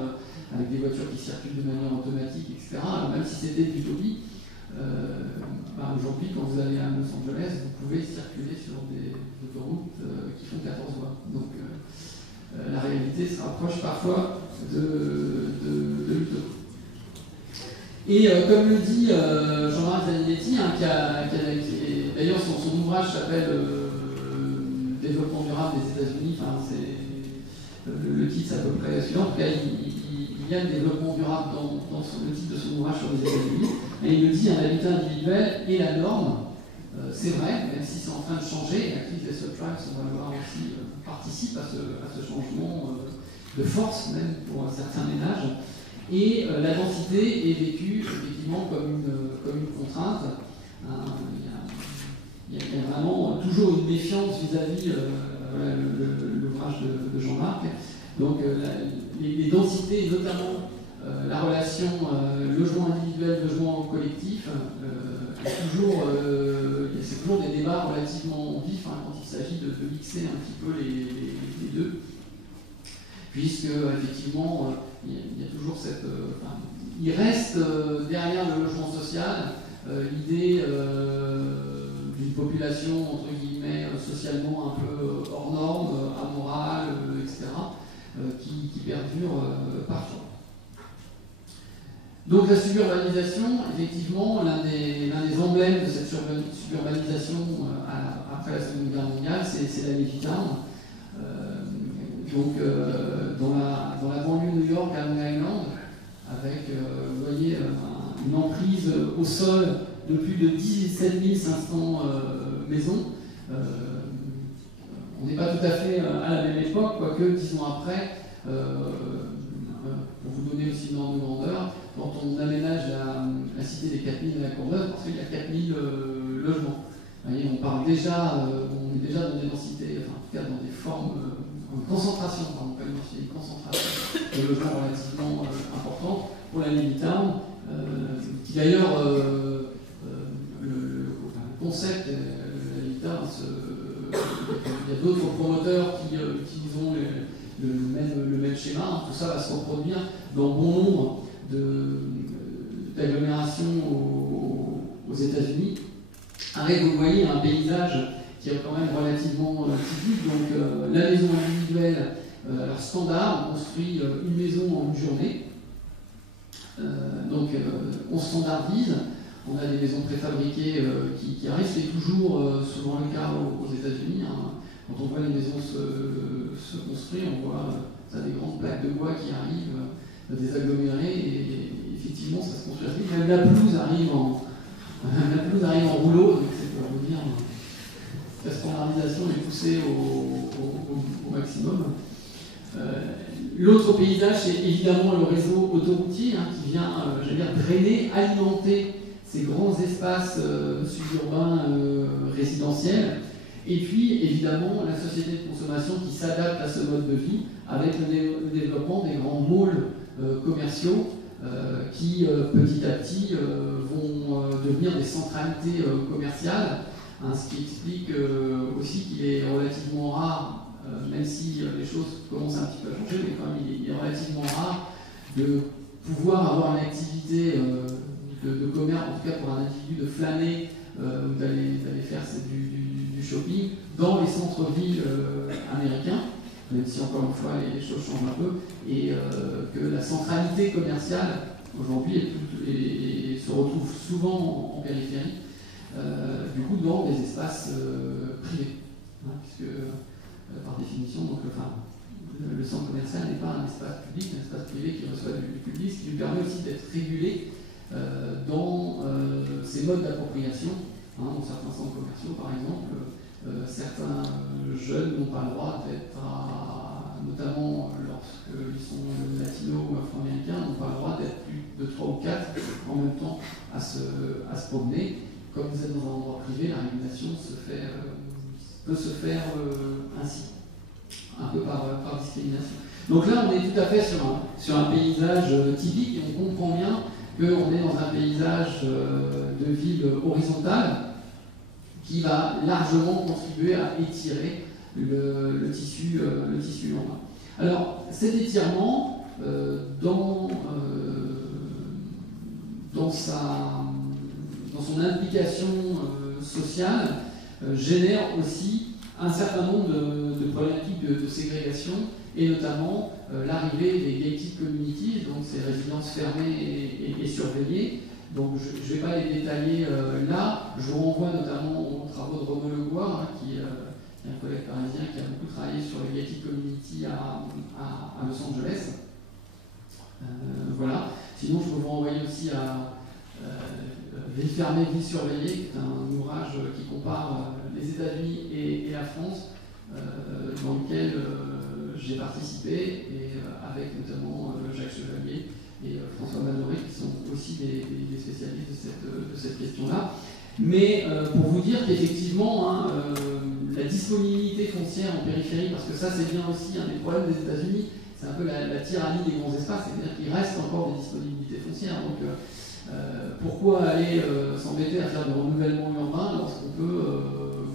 avec des voitures qui circulent de manière automatique, etc. Alors même si c'était de l'utopie, aujourd'hui, quand vous allez à Los Angeles, vous pouvez circuler sur des autoroutes qui font 14 voies. Donc la réalité se rapproche parfois de l'utopie. Et comme le dit Jean-Marc Zaninetti, d'ailleurs son ouvrage s'appelle Développement durable des États-Unis, le titre c'est à peu près suivant. En tout cas, il il y a le développement durable dans le titre de son ouvrage sur les États-Unis, et il le dit, un habitat individuel est la norme. C'est vrai, même si c'est en train de changer, la crise des subprimes, on va le voir aussi, participe à ce changement de force, même pour certains ménages. Et la densité est vécue effectivement comme une contrainte. Il y a vraiment toujours une méfiance vis-à-vis de l'ouvrage de Jean-Marc. Donc les densités, notamment la relation logement individuel, logement collectif, c'est toujours des débats relativement vifs quand il s'agit de mixer un petit peu les deux, puisque effectivement il y a toujours cette... il reste derrière le logement social l'idée d'une population entre guillemets socialement un peu hors norme, amorale, etc., qui perdure parfois. Donc la suburbanisation, effectivement, l'un des emblèmes de cette suburbanisation après la Seconde Guerre mondiale, c'est la Navy Town. Donc dans la banlieue New York à Long Island, avec, vous voyez, une emprise au sol de plus de 17 500 maisons. On n'est pas tout à fait à la même époque, quoique 10 ans après, pour vous donner aussi une ordre de grandeur, quand on aménage la cité des 4000 à la Courneuve, parce qu'il y a 4000 logements. Vous voyez, on est déjà dans des densités, enfin en tout cas dans des formes, une concentration, une concentration de logements relativement importante pour la Navy Town, qui d'ailleurs, le concept de la Navy Town, il y a d'autres promoteurs qui ont le même schéma. Tout ça va se reproduire dans bon nombre d'agglomérations aux États-Unis, avec, vous voyez, un paysage qui est quand même relativement typique. Donc la maison individuelle, alors standard, on construit une maison en une journée. Donc on standardise. On a des maisons préfabriquées qui arrivent, c'est toujours souvent le cas aux États-Unis. Quand on voit les maisons se construire, on voit des grandes plaques de bois qui arrivent, des agglomérés, et effectivement ça se construit assez vite. Même la pelouse arrive en rouleau, donc c'est pour vous dire que la standardisation est poussée au maximum. L'autre paysage, c'est évidemment le réseau autoroutier qui vient, drainer, alimenter ces grands espaces suburbains résidentiels. Et puis, évidemment, la société de consommation qui s'adapte à ce mode de vie avec le développement des grands malls commerciaux qui, petit à petit, vont devenir des centralités commerciales, ce qui explique aussi qu'il est relativement rare, même si les choses commencent un petit peu à changer, mais quand même, il est relativement rare de pouvoir avoir une activité de commerce, en tout cas pour un individu, de flâner ou d'aller faire du shopping dans les centres-villes américains, même si encore une fois les choses changent un peu, et que la centralité commerciale aujourd'hui se retrouve souvent en périphérie, du coup dans des espaces privés, puisque par définition, donc, le centre commercial n'est pas un espace public, un espace privé qui reçoit du public, ce qui lui permet aussi d'être régulé dans ces modes d'appropriation. Dans certains centres commerciaux, par exemple, certains jeunes n'ont pas le droit d'être, notamment lorsqu'ils sont latinos ou afro-américains, n'ont pas le droit d'être plus de 3 ou 4 en même temps à se promener. Comme vous êtes dans un endroit privé, la régulation peut se faire ainsi, un peu par discrimination. Donc là, on est tout à fait sur un paysage typique, et on comprend bien qu'on est dans un paysage de ville horizontale qui va largement contribuer à étirer le tissu urbain. Alors, cet étirement, dans son implication sociale, génère aussi un certain nombre de problématiques de ségrégation, et notamment l'arrivée des gated communities, donc ces résidences fermées et surveillées. Donc je ne vais pas les détailler là, je vous renvoie notamment aux travaux de Renaud Legoire, qui est un collègue parisien qui a beaucoup travaillé sur les gated communities à Los Angeles. aussi à Ville fermée, ville surveillée, qui est un ouvrage qui compare les États-Unis et la France, dans lequel j'ai participé, et avec notamment Jacques Chevalier et François Mazoré, qui sont aussi des spécialistes de cette question-là. Mais pour vous dire qu'effectivement, hein, la disponibilité foncière en périphérie, parce que ça c'est bien aussi un des problèmes des États-Unis, c'est un peu la tyrannie des grands espaces, c'est-à-dire qu'il reste encore des disponibilités foncières. Donc pourquoi aller s'embêter à faire du renouvellement urbain lorsqu'on peut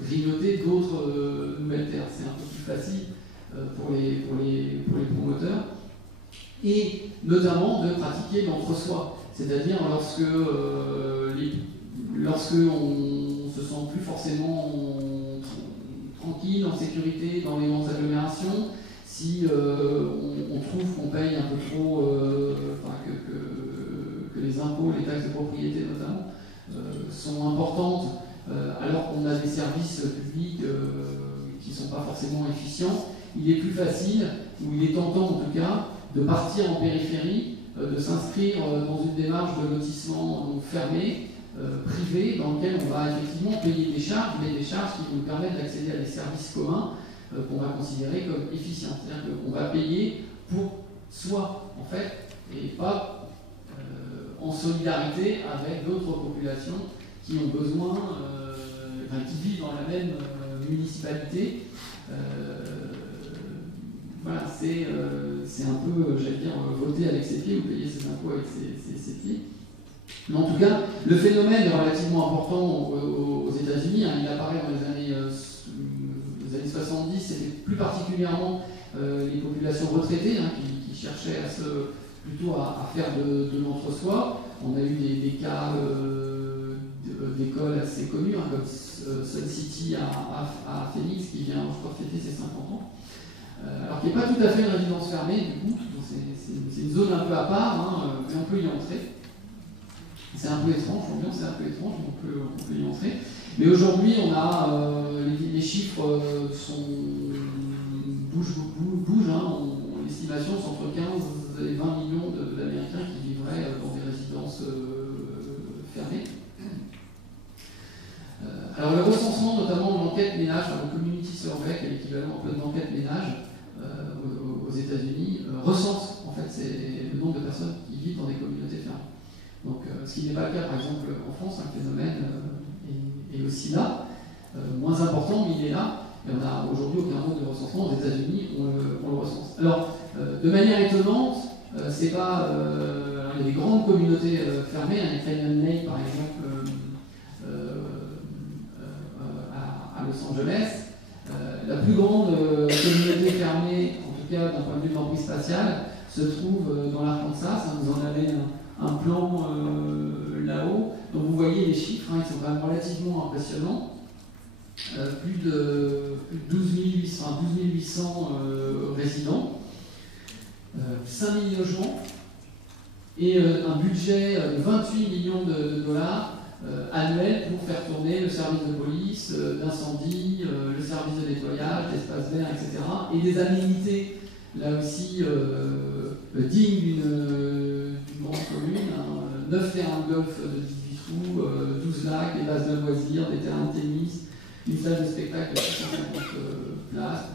grignoter d'autres nouvelles terres? C'est un peu plus facile pour les promoteurs. Et notamment de pratiquer l'entre-soi, c'est-à-dire lorsque on se sent plus forcément tranquille, en sécurité dans les grandes agglomérations, si on trouve qu'on paye un peu trop, que les impôts, les taxes de propriété notamment, sont importantes, alors qu'on a des services publics qui ne sont pas forcément efficients, il est plus facile, ou il est tentant en tout cas, de partir en périphérie, de s'inscrire dans une démarche de lotissement donc fermé, privé, dans lequel on va effectivement payer des charges, mais des charges qui vont nous permettre d'accéder à des services communs qu'on va considérer comme efficients. C'est-à-dire qu'on va payer pour soi, en fait, et pas en solidarité avec d'autres populations qui ont besoin, qui vivent dans la même municipalité. Voilà, c'est un peu, j'allais dire, voter avec ses pieds ou payer ses impôts avec ses pieds. Mais en tout cas, le phénomène est relativement important aux États-Unis. Hein, il apparaît dans les années 70, c'était plus particulièrement les populations retraitées hein, qui cherchaient plutôt à faire de l'entre-soi. On a eu des cas d'écoles assez connus, hein, comme Sun City à Phoenix, qui vient, je crois, fêter ses 50 ans. Alors qu'il n'est pas tout à fait une résidence fermée, du coup, c'est une zone un peu à part, hein, mais on peut y entrer. C'est un peu étrange, l'ambiance est un peu étrange, mais on peut y entrer. Mais aujourd'hui, on a les chiffres bougent hein, l'estimation, c'est entre 15 et 20 millions d'Américains qui vivraient dans des résidences fermées. Alors le recensement, notamment l'enquête ménage, le community survey, qui est l'équivalent un peu de l'enquête ménage aux États-Unis, recense en fait le nombre de personnes qui vivent dans des communautés fermées. Donc, ce qui n'est pas le cas par exemple en France, un phénomène est aussi là, moins important, mais il est là. Et on n'a aujourd'hui aucun mode de recensement. Aux États-Unis, on le recense. Alors, de manière étonnante, c'est pas. Il y a des grandes communautés fermées, hein, Canyon Lake par exemple à Los Angeles. La plus grande communauté fermée, en tout cas d'un point de vue de l'emprise spatiale, se trouve dans l'Arkansas. Vous en avez un plan là-haut. Donc vous voyez les chiffres, hein, ils sont quand même relativement impressionnants. Plus de 12 800 résidents, 5 000 logements et un budget de 28 millions de dollars annuels pour faire tourner le service de police, d'incendie, le service de nettoyage, l'espace vert, etc. Et des aménités, là aussi, dignes d'une grande commune, hein, 9 terrains de golf de 18 trous, 12 lacs, des bases de loisirs, des terrains de tennis, une salle de spectacle de 650 places,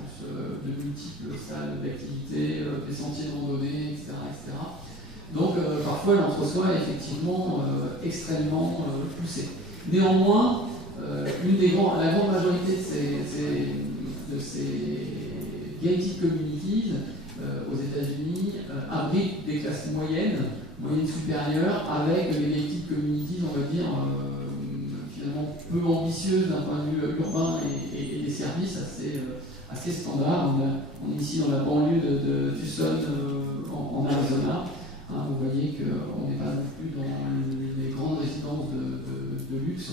plus de multiples salles d'activité, des sentiers de randonnée, etc. etc. Donc parfois l'entre-soi est effectivement extrêmement poussé. Néanmoins, la grande majorité de ces gated communities aux États-Unis abritent des classes moyennes supérieures, avec les gated communities, on va dire, finalement peu ambitieuses d'un point de vue urbain et des services assez standards. On est ici dans la banlieue de Tucson, en Arizona. Hein, vous voyez qu'on n'est pas non plus dans les grandes résidences de luxe,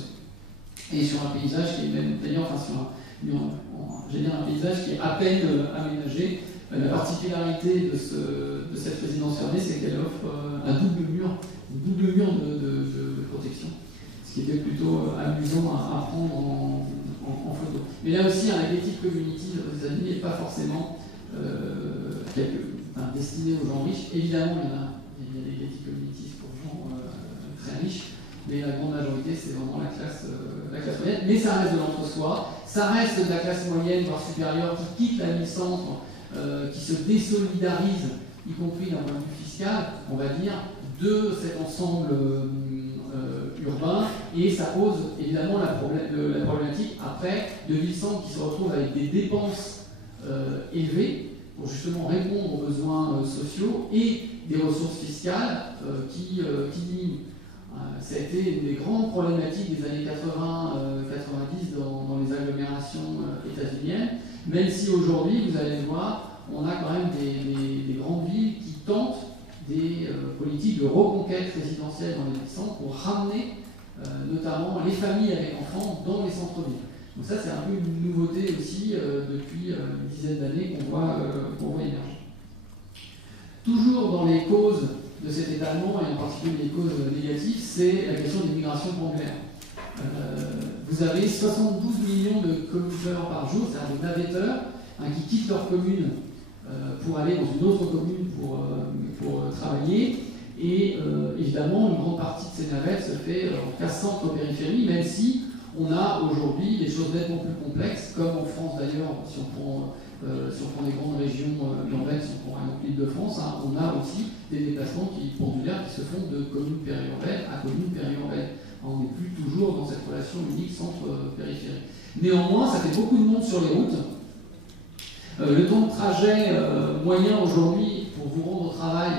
et sur un paysage qui est même, d'ailleurs, enfin un paysage qui est à peine aménagé. La particularité de cette résidence fermée, c'est qu'elle offre un double mur de protection, ce qui était plutôt amusant à prendre en photo. Mais là aussi, la gated community aux États-Unis n'est pas forcément destinée aux gens riches. Évidemment, il y a des gated communities pour gens très riches, mais la grande majorité, c'est vraiment la classe moyenne. Mais ça reste de l'entre-soi, ça reste de la classe moyenne, voire supérieure, qui quitte la ville-centre, qui se désolidarise, y compris d'un point de vue fiscal, on va dire, de cet ensemble urbain, et ça pose évidemment la problématique après de ville-centre qui se retrouve avec des dépenses élevées pour justement répondre aux besoins sociaux et des ressources fiscales qui diminuent. Ça a été une des grandes problématiques des années 80-90 dans les agglomérations états-uniennes, même si aujourd'hui, vous allez le voir, on a quand même des grandes villes qui tentent des politiques de reconquête résidentielle dans les centres pour ramener notamment les familles avec enfants dans les centres-villes. Donc ça, c'est un peu une nouveauté aussi depuis une dizaine d'années qu'on voit émerger. Toujours dans les causes de cet étalement, et en particulier les causes négatives, c'est la question des migrations pendulaires. Vous avez 72 millions de commuteurs par jour, c'est-à-dire des navetteurs qui quittent leur commune pour aller dans une autre commune pour travailler. Et évidemment, une grande partie de ces navettes se fait en tout cas centre-périphérie, même si on a aujourd'hui des choses nettement plus complexes, comme en France d'ailleurs, si on prend des grandes régions urbaines, si on prend par exemple l'Île-de-France, on a aussi des déplacements pendulaires qui se font de commune périurbaine à commune périurbaine. On n'est plus toujours dans cette relation unique centre-périphérie. Néanmoins, ça fait beaucoup de monde sur les routes. Le temps de trajet moyen aujourd'hui pour vous rendre au travail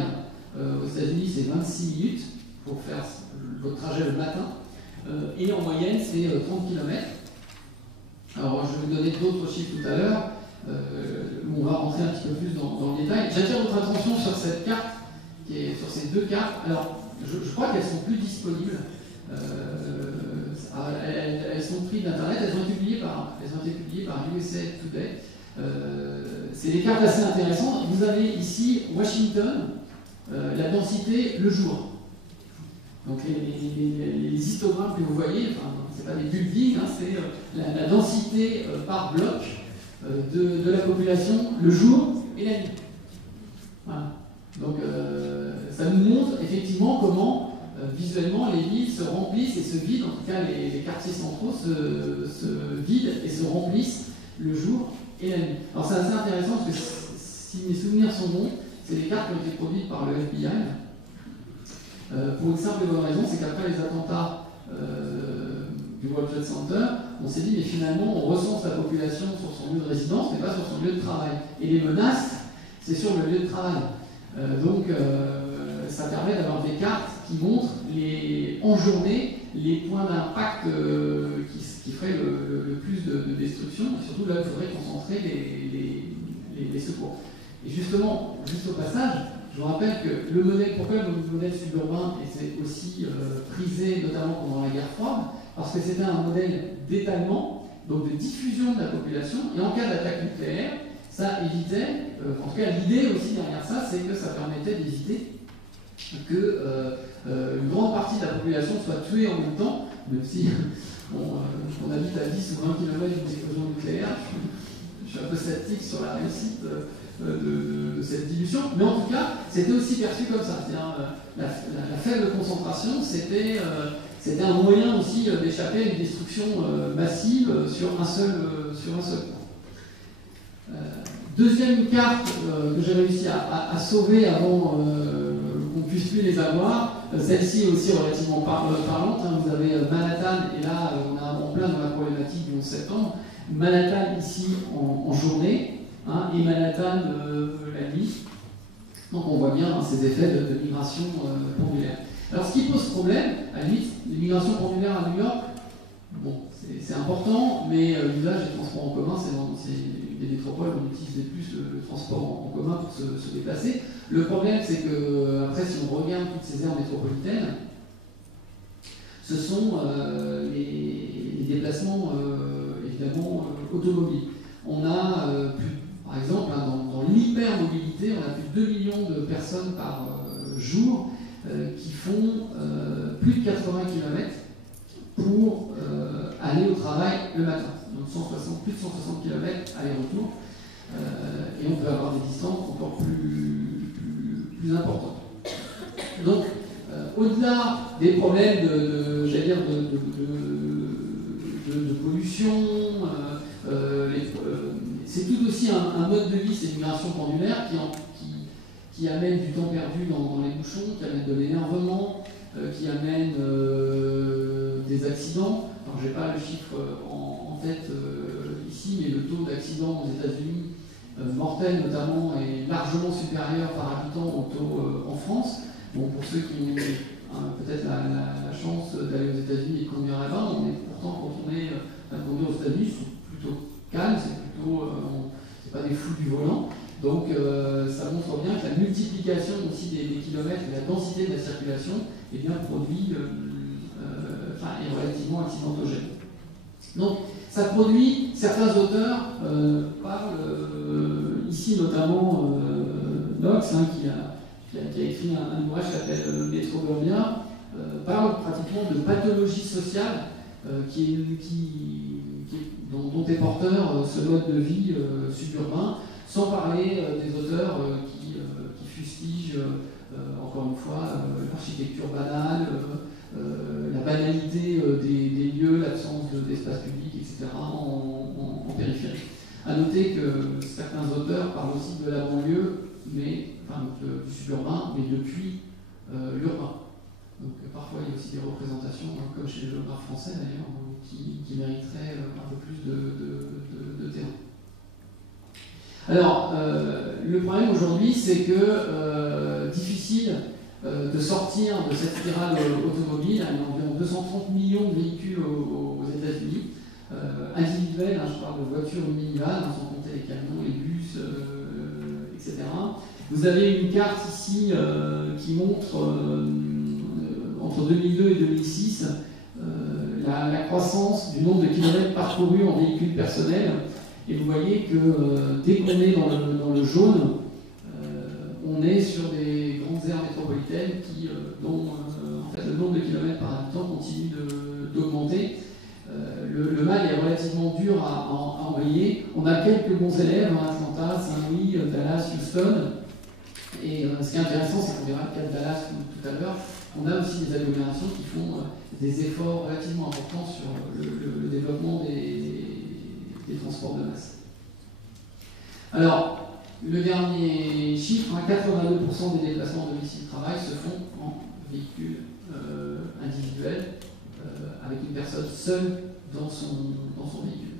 aux États-Unis, c'est 26 minutes pour faire votre trajet le matin. Et en moyenne, c'est 30 km. Alors, je vais vous donner d'autres chiffres tout à l'heure. On va rentrer un petit peu plus dans le détail. J'attire votre attention sur cette carte, sur ces deux cartes. Alors, je crois qu'elles sont plus disponibles. Elles sont prises d'Internet. Elles ont été publiées par USA Today. C'est des cartes assez intéressantes. Vous avez ici Washington, la densité le jour. Donc les histogrammes que vous voyez, enfin, ce n'est pas des buildings, c'est la densité par bloc de la population le jour et la nuit. Voilà. Donc ça nous montre effectivement comment visuellement les villes se remplissent et se vident, en tout cas les quartiers centraux se vident et se remplissent le jour et la nuit. Alors c'est assez intéressant parce que si mes souvenirs sont bons, c'est des cartes qui ont été produites par le FBI. Pour une simple et bonne raison, c'est qu'après les attentats du World Trade Center, on s'est dit, mais finalement, on recense la population sur son lieu de résidence, mais pas sur son lieu de travail. Et les menaces, c'est sur le lieu de travail. Donc, ça permet d'avoir des cartes qui montrent en journée les points d'impact qui feraient le plus de destruction, et surtout là, il faudrait concentrer les secours. Et justement, juste au passage, je vous rappelle que pourquoi le modèle suburbain était aussi prisé, notamment pendant la guerre froide, parce que c'était un modèle d'étalement, donc de diffusion de la population, et en cas d'attaque nucléaire, ça évitait, en tout cas l'idée aussi derrière ça, c'est que ça permettait d'éviter qu'une grande partie de la population soit tuée en même temps, même si on habite à 10 ou 20 km d'une explosion nucléaire. Je suis un peu sceptique sur la réussite de cette dilution, mais en tout cas, c'était aussi perçu comme ça. C'est-à-dire, la faible concentration, c'était un moyen aussi d'échapper à une destruction massive sur un seul point. Deuxième carte que j'ai réussi à sauver avant qu'on puisse plus les avoir, celle-ci est aussi relativement parlante. Vous avez Manhattan, et là on est en plein dans la problématique du 11 septembre. Manhattan ici en journée, et Manhattan la nuit. Donc on voit bien ces effets de migration pendulaire. Alors ce qui pose problème, à la limite, les migrations pendulaires à New York, bon, c'est important, mais l'usage des transports en commun, c'est des métropoles où on utilise plus le transport en commun pour se déplacer. Le problème, c'est que, après, si on regarde toutes ces aires métropolitaines, ce sont les déplacements, évidemment, automobiles. On a, par exemple, dans l'hypermobilité, on a plus de 2 millions de personnes par jour qui font plus de 80 km pour aller au travail le matin. Donc plus de 160 km aller-retour. Et on peut avoir des distances encore plus importantes. Donc, au au-delà des problèmes j'allais dire de pollution, c'est tout aussi un mode de vie, c'est l'immigration pendulaire qui amène du temps perdu dans les bouchons, qui amène de l'énervement, qui amène des accidents. Alors, je n'ai pas le chiffre en tête ici, mais le taux d'accidents aux États-Unis, mortels notamment, est largement supérieur par habitant au taux en France. Bon, pour ceux qui ont peut-être la chance d'aller aux États-Unis et de conduire là-bas, pourtant, quand on est à conduire aux États-Unis, c'est plutôt calme, c'est pas des fous du volant. Donc ça montre bien que la multiplication aussi des kilomètres et la densité de la circulation est relativement accidentogène. Donc ça produit, certains auteurs parlent, ici notamment Knox, qui a écrit un ouvrage qui s'appelle Métroburbia, parle pratiquement de pathologie sociale dont est porteur ce mode de vie suburbain, sans parler des auteurs qui fustigent, encore une fois, l'architecture banale, la banalité des lieux, l'absence d'espace public, etc., en périphérie. A noter que certains auteurs parlent aussi de la banlieue, du suburbain, mais depuis l'urbain. Donc parfois il y a aussi des représentations, comme chez les géographes français d'ailleurs, qui mériteraient un peu plus de terrain. Alors, le problème aujourd'hui, c'est que difficile de sortir de cette spirale automobile. Il y a environ 230 millions de véhicules aux États-Unis, individuels, je parle de voitures ou minivans, sans compter les camions, les bus, etc. Vous avez une carte ici qui montre entre 2002 et 2006 la croissance du nombre de kilomètres parcourus en véhicules personnels. Et vous voyez que dès qu'on est dans le jaune, on est sur des grandes aires métropolitaines dont en fait, le nombre de kilomètres par habitant continue d'augmenter. Le mal est relativement dur à enrayer. On a quelques bons élèves, Atlanta, Saint-Louis, Dallas, Houston. Et ce qui est intéressant, c'est qu'on verra le cas de Dallas tout à l'heure. On a aussi des agglomérations qui font des efforts relativement importants sur le développement des transports de masse. Alors, le dernier chiffre, 82% des déplacements domicile-travail se font en véhicule individuel, avec une personne seule dans son véhicule.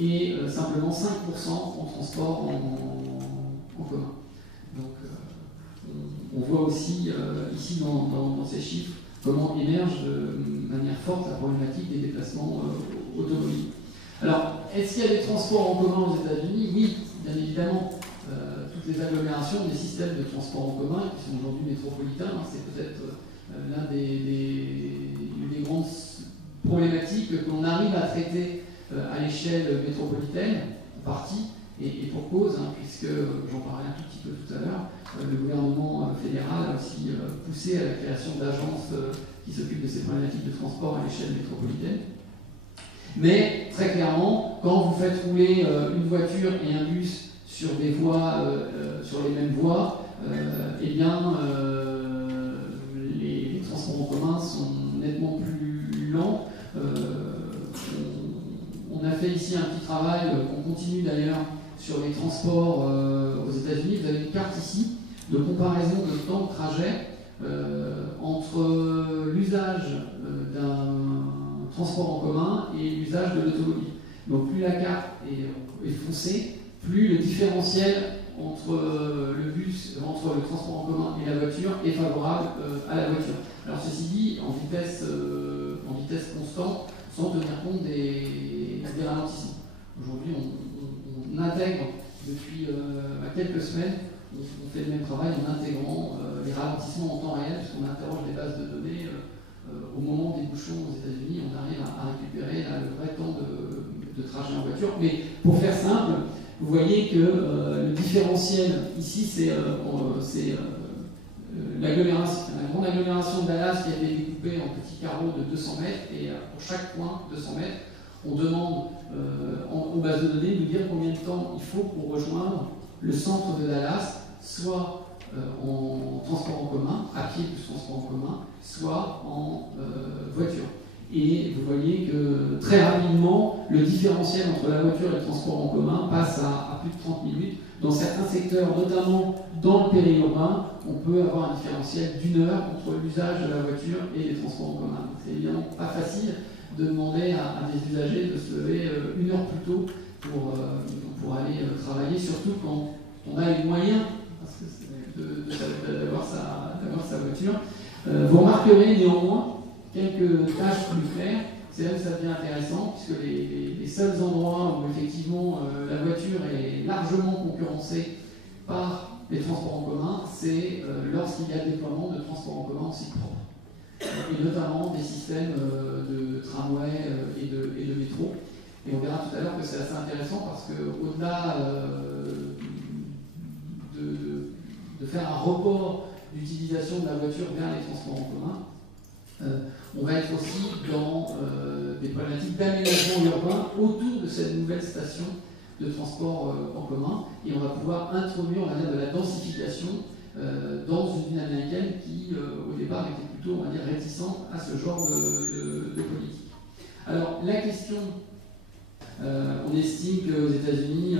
Et simplement 5% en transport en commun. Donc, on voit aussi ici dans ces chiffres comment émerge de manière forte la problématique des déplacements automobiles. Alors, est-ce qu'il y a des transports en commun aux États-Unis? Oui, bien évidemment. Toutes les agglomérations ont des systèmes de transport en commun qui sont aujourd'hui métropolitains. C'est peut-être l'un des grandes problématiques qu'on arrive à traiter à l'échelle métropolitaine, en partie, et pour cause, puisque, j'en parlais un tout petit peu tout à l'heure, le gouvernement fédéral a aussi poussé à la création d'agences qui s'occupent de ces problématiques de transport à l'échelle métropolitaine. Mais très clairement, quand vous faites rouler une voiture et un bus sur des voies, sur les mêmes voies, eh bien, les transports en commun sont nettement plus lents. On a fait ici un petit travail qu'on continue d'ailleurs sur les transports aux États-Unis. Vous avez une carte ici de comparaison de temps de trajet entre l'usage d'un transport en commun et l'usage de l'automobile. Donc plus la carte est foncée, plus le différentiel entre le bus, entre le transport en commun et la voiture est favorable à la voiture. Alors ceci dit, en vitesse constante, sans tenir compte des ralentissements. Aujourd'hui, on intègre depuis quelques semaines, on fait le même travail en intégrant les ralentissements en temps réel, puisqu'on interroge les bases de données. Au moment des bouchons aux États-Unis, on arrive à récupérer le vrai temps de trajet en voiture. Mais pour faire simple, vous voyez que le différentiel ici, c'est l'agglomération, la grande agglomération de Dallas qui a été découpée en petits carreaux de 200 mètres, et pour chaque point, 200 mètres, on demande aux bases de données de nous dire combien de temps il faut pour rejoindre le centre de Dallas, soit en transport en commun, à pied plus transport en commun, soit en voiture. Et vous voyez que très rapidement, le différentiel entre la voiture et le transport en commun passe à plus de 30 minutes. Dans certains secteurs, notamment dans le périurbain, on peut avoir un différentiel d'1 heure entre l'usage de la voiture et les transports en commun. C'est évidemment pas facile de demander à des usagers de se lever 1 heure plus tôt pour aller travailler, surtout quand on a les moyens d'avoir sa voiture. Vous remarquerez néanmoins quelques tâches plus claires. C'est là où ça devient intéressant, puisque les seuls endroits où effectivement la voiture est largement concurrencée par les transports en commun, c'est lorsqu'il y a le déploiement de transports en commun en site propre. Et notamment des systèmes de tramway et de métro. Et on verra tout à l'heure que c'est assez intéressant parce qu'au-delà de faire un report d'utilisation de la voiture vers les transports en commun, on va être aussi dans des problématiques d'aménagement urbain autour de cette nouvelle station de transport en commun, et on va pouvoir introduire, on va dire, de la densification dans une ville américaine qui, au départ, était plutôt, on va dire, réticente à ce genre de politique. Alors, la question, on estime qu'aux États-Unis,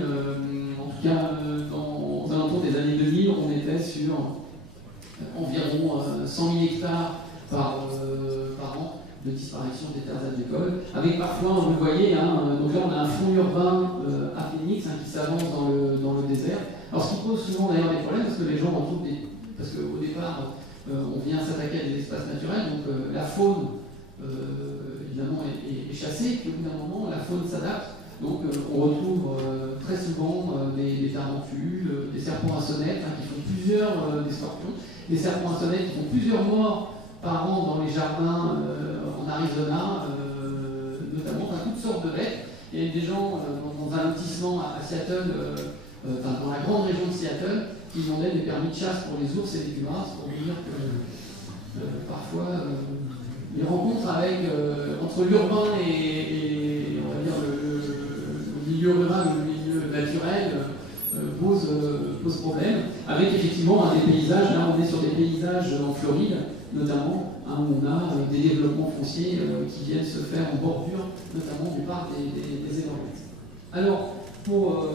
en tout cas aux alentours des années 2000, on était sur environ 100 000 hectares par an de disparition des terres agricoles, avec parfois, vous le voyez, donc là on a un front urbain à Phoenix qui s'avance dans le désert. Alors ce qui pose souvent d'ailleurs des problèmes, parce que les gens retrouvent parce qu'au départ on vient s'attaquer à des espaces naturels, donc la faune évidemment est chassée, puis au bout d'un moment la faune s'adapte, donc on retrouve très souvent des tarentules, des serpents à sonnette qui font des scorpions, des serpents à sonnette qui font plusieurs morts par an dans les jardins en Arizona, notamment, toutes sortes de bêtes. Il y a des gens dans un lotissement à Seattle, dans la grande région de Seattle, qui demandaient des permis de chasse pour les ours et les pumas, pour dire que parfois les rencontres entre l'urbain et on va dire le milieu rural ou le milieu naturel pose problème, avec effectivement des paysages. Là on est sur des paysages en Floride notamment, où on a des développements fonciers qui viennent se faire en bordure, notamment du parc des Everglades. Alors, pour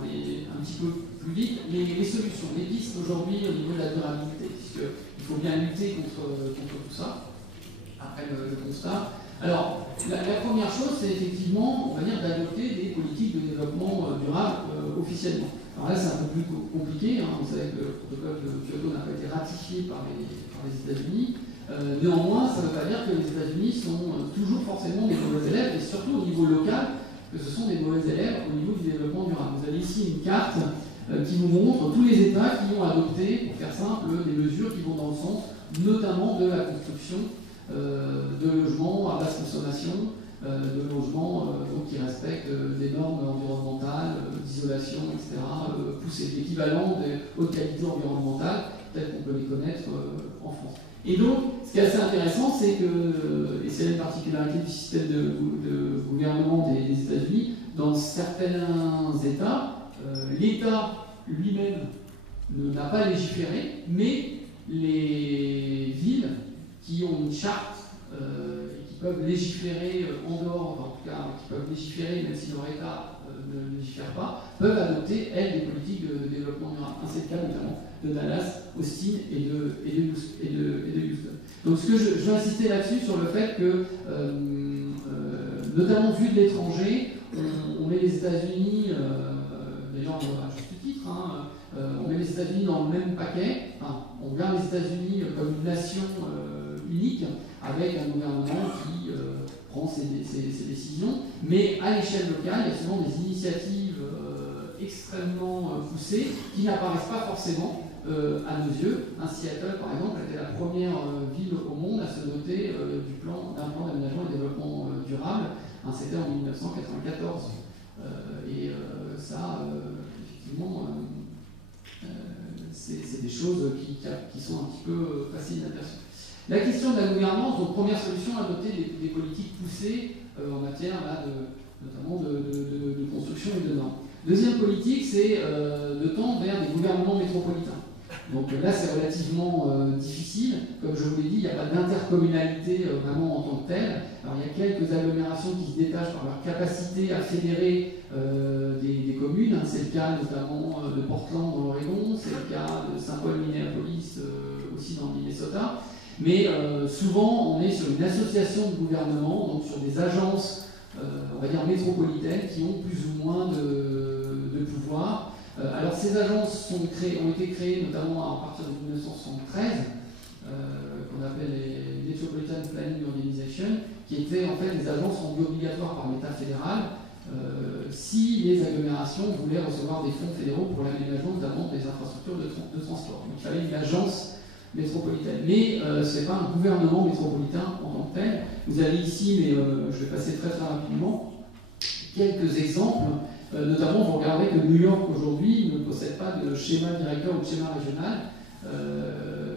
aller un petit peu plus vite, les solutions, les pistes aujourd'hui au niveau de la durabilité, puisqu'il faut bien lutter contre tout ça, après le constat. Alors, la première chose, c'est effectivement, on va dire, d'adopter des politiques de développement durable officiellement. Alors là, c'est un peu plus compliqué. Vous savez que le protocole de Kyoto n'a pas été ratifié par les États-Unis. Néanmoins, ça ne veut pas dire que les États-Unis sont toujours forcément des mauvais élèves, et surtout au niveau local, que ce sont des mauvais élèves au niveau du développement durable. Vous avez ici une carte qui vous montre tous les États qui ont adopté, pour faire simple, des mesures qui vont dans le sens notamment de la construction de logements à basse consommation, de logements qui respectent des normes environnementales, d'isolation, etc., poussées, l'équivalent de haute qualité environnementale, peut-être qu'on peut les connaître en France. Et donc, ce qui est assez intéressant, c'est que, et c'est une particularité du système de gouvernement des États-Unis, dans certains États, l'État lui-même n'a pas légiféré, mais les villes qui ont une charte et qui peuvent légiférer en dehors, en tout cas qui peuvent légiférer même si leur État ne légifère pas, peuvent adopter, elles, des politiques de développement durable. C'est le cas notamment de Dallas, Austin et de Houston. Donc ce que je veux insister là-dessus, sur le fait que, notamment vu de l'étranger, on met les États-Unis, d'ailleurs à juste titre, on met les États-Unis dans le même paquet, on regarde les États-Unis comme une nation unique, avec un gouvernement qui prend ses décisions, mais à l'échelle locale, il y a souvent des initiatives extrêmement poussées qui n'apparaissent pas forcément à nos yeux. Seattle, par exemple, était la première ville au monde à se doter d'un plan d'aménagement et développement durable. C'était en 1994. Ça, effectivement, c'est des choses qui sont un petit peu faciles d'inaperçues. La question de la gouvernance, donc première solution, adopter des politiques poussées en matière notamment de construction et de normes. Deuxième politique, c'est de tendre vers des gouvernements métropolitains. Donc là, c'est relativement difficile. Comme je vous l'ai dit, il n'y a pas d'intercommunalité vraiment en tant que telle. Alors il y a quelques agglomérations qui se détachent par leur capacité à fédérer des communes. C'est le cas notamment de Portland dans l'Oregon, c'est le cas de Saint-Paul, Minneapolis, aussi dans le Minnesota. Mais souvent, on est sur une association de gouvernements, donc sur des agences, on va dire métropolitaines, qui ont plus ou moins de pouvoir. Alors ces agences ont été créées notamment à partir de 1973, qu'on appelle les Metropolitan Planning Organization, qui étaient en fait des agences rendues obligatoires par l'État fédéral si les agglomérations voulaient recevoir des fonds fédéraux pour l'aménagement notamment des infrastructures de transport. Donc il fallait une agence métropolitaine. Mais ce n'est pas un gouvernement métropolitain en tant que tel. Vous avez ici, mais je vais passer très rapidement, quelques exemples. Notamment, vous regardez que New York aujourd'hui ne possède pas de schéma directeur ou de schéma régional,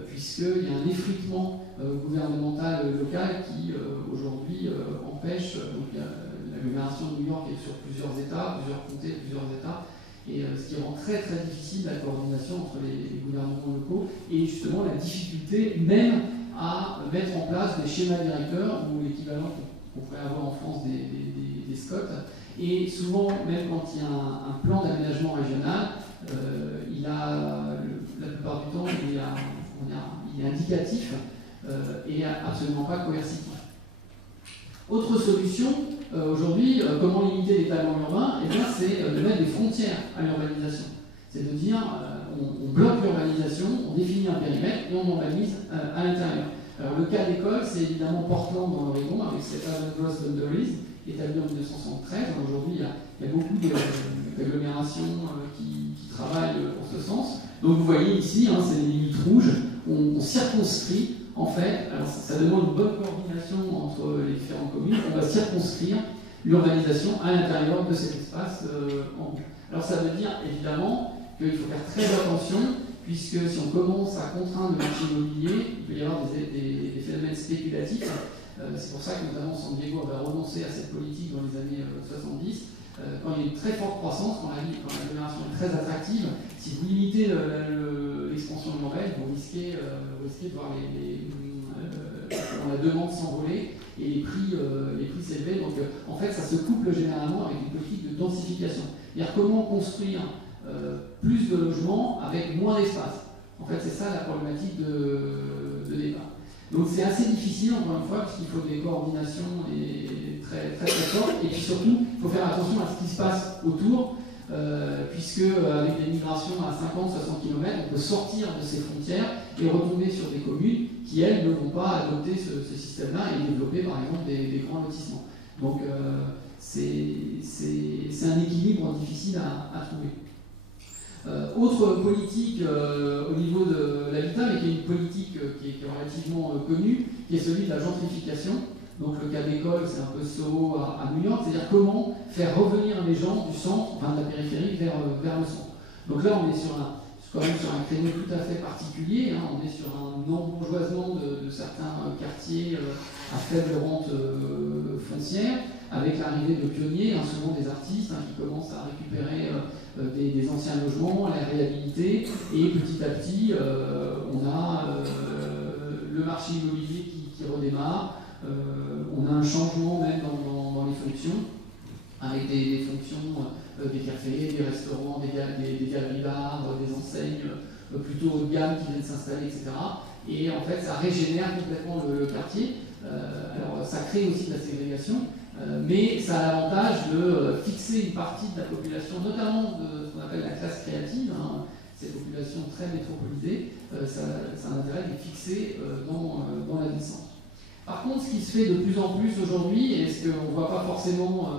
puisqu'il y a un effritement gouvernemental local qui aujourd'hui empêche. Donc l'agglomération de New York est sur plusieurs États, plusieurs comtés, plusieurs États, et ce qui rend très difficile la coordination entre les gouvernements locaux et justement la difficulté même à mettre en place des schémas directeurs ou l'équivalent qu'on pourrait avoir en France des SCOT. Et souvent, même quand il y a un plan d'aménagement régional, la plupart du temps, il est indicatif et absolument pas coercitif. Autre solution, aujourd'hui, comment limiter l'étalement urbain? Eh bien, c'est de mettre des frontières à l'urbanisation. C'est de dire, on bloque l'urbanisation, on définit un périmètre et on urbanise à l'intérieur. Alors, le cas d'école, c'est évidemment Portland dans l'Oregon, avec ces Urban Growth Boundaries, établi en 1973. Aujourd'hui, il y a beaucoup d'agglomérations qui travaillent pour ce sens. Donc vous voyez ici, c'est les limites rouges. On circonscrit, en fait, alors ça demande une bonne coordination entre les différentes communes, on va circonscrire l'urbanisation à l'intérieur de cet espace en rouge. Alors ça veut dire évidemment qu'il faut faire très attention, puisque si on commence à contraindre le marché immobilier, il peut y avoir des phénomènes spéculatifs. C'est pour ça que notamment San Diego avait renoncé à cette politique dans les années 70. Quand il y a une très forte croissance, quand l'agglomération est très attractive, si vous limitez l'expansion urbaine, vous risquez de voir la demande s'envoler et les prix s'élever. Donc en fait, ça se couple généralement avec une politique de densification. C'est-à-dire comment construire plus de logements avec moins d'espace. En fait, c'est ça la problématique de départ. Donc c'est assez difficile, encore une fois, puisqu'il faut des coordinations très fortes, et puis surtout, il faut faire attention à ce qui se passe autour, puisque avec des migrations à 50-60 km, on peut sortir de ces frontières et retomber sur des communes qui, elles, ne vont pas adopter ce système-là et développer, par exemple, des grands lotissements. Donc c'est un équilibre difficile à trouver. Autre politique au niveau de l'habitat, mais qui est une politique qui est relativement connue, qui est celui de la gentrification. Donc le cas d'école, c'est un peu Soho à New York, c'est-à-dire comment faire revenir les gens du centre, enfin de la périphérie, vers le centre. Donc là, on est quand même sur un créneau tout à fait particulier, on est sur un embourgeoisement de certains quartiers à faible rente foncière, avec l'arrivée de pionniers, souvent des artistes qui commencent à récupérer des anciens logements, à les réhabiliter, et petit à petit, on a le marché immobilier qui redémarre, on a un changement même dans les fonctions, avec des fonctions des cafés, des restaurants, des galeries d'art, des enseignes plutôt haut de gamme qui viennent s'installer, etc. Et en fait, ça régénère complètement le quartier. Alors, ça crée aussi de la ségrégation, mais ça a l'avantage de fixer une partie de la population, notamment de ce qu'on appelle la classe créative, ces populations très métropolisées, ça a l'intérêt de les fixer dans la ville-centre. Par contre, ce qui se fait de plus en plus aujourd'hui, et ce qu'on ne voit pas forcément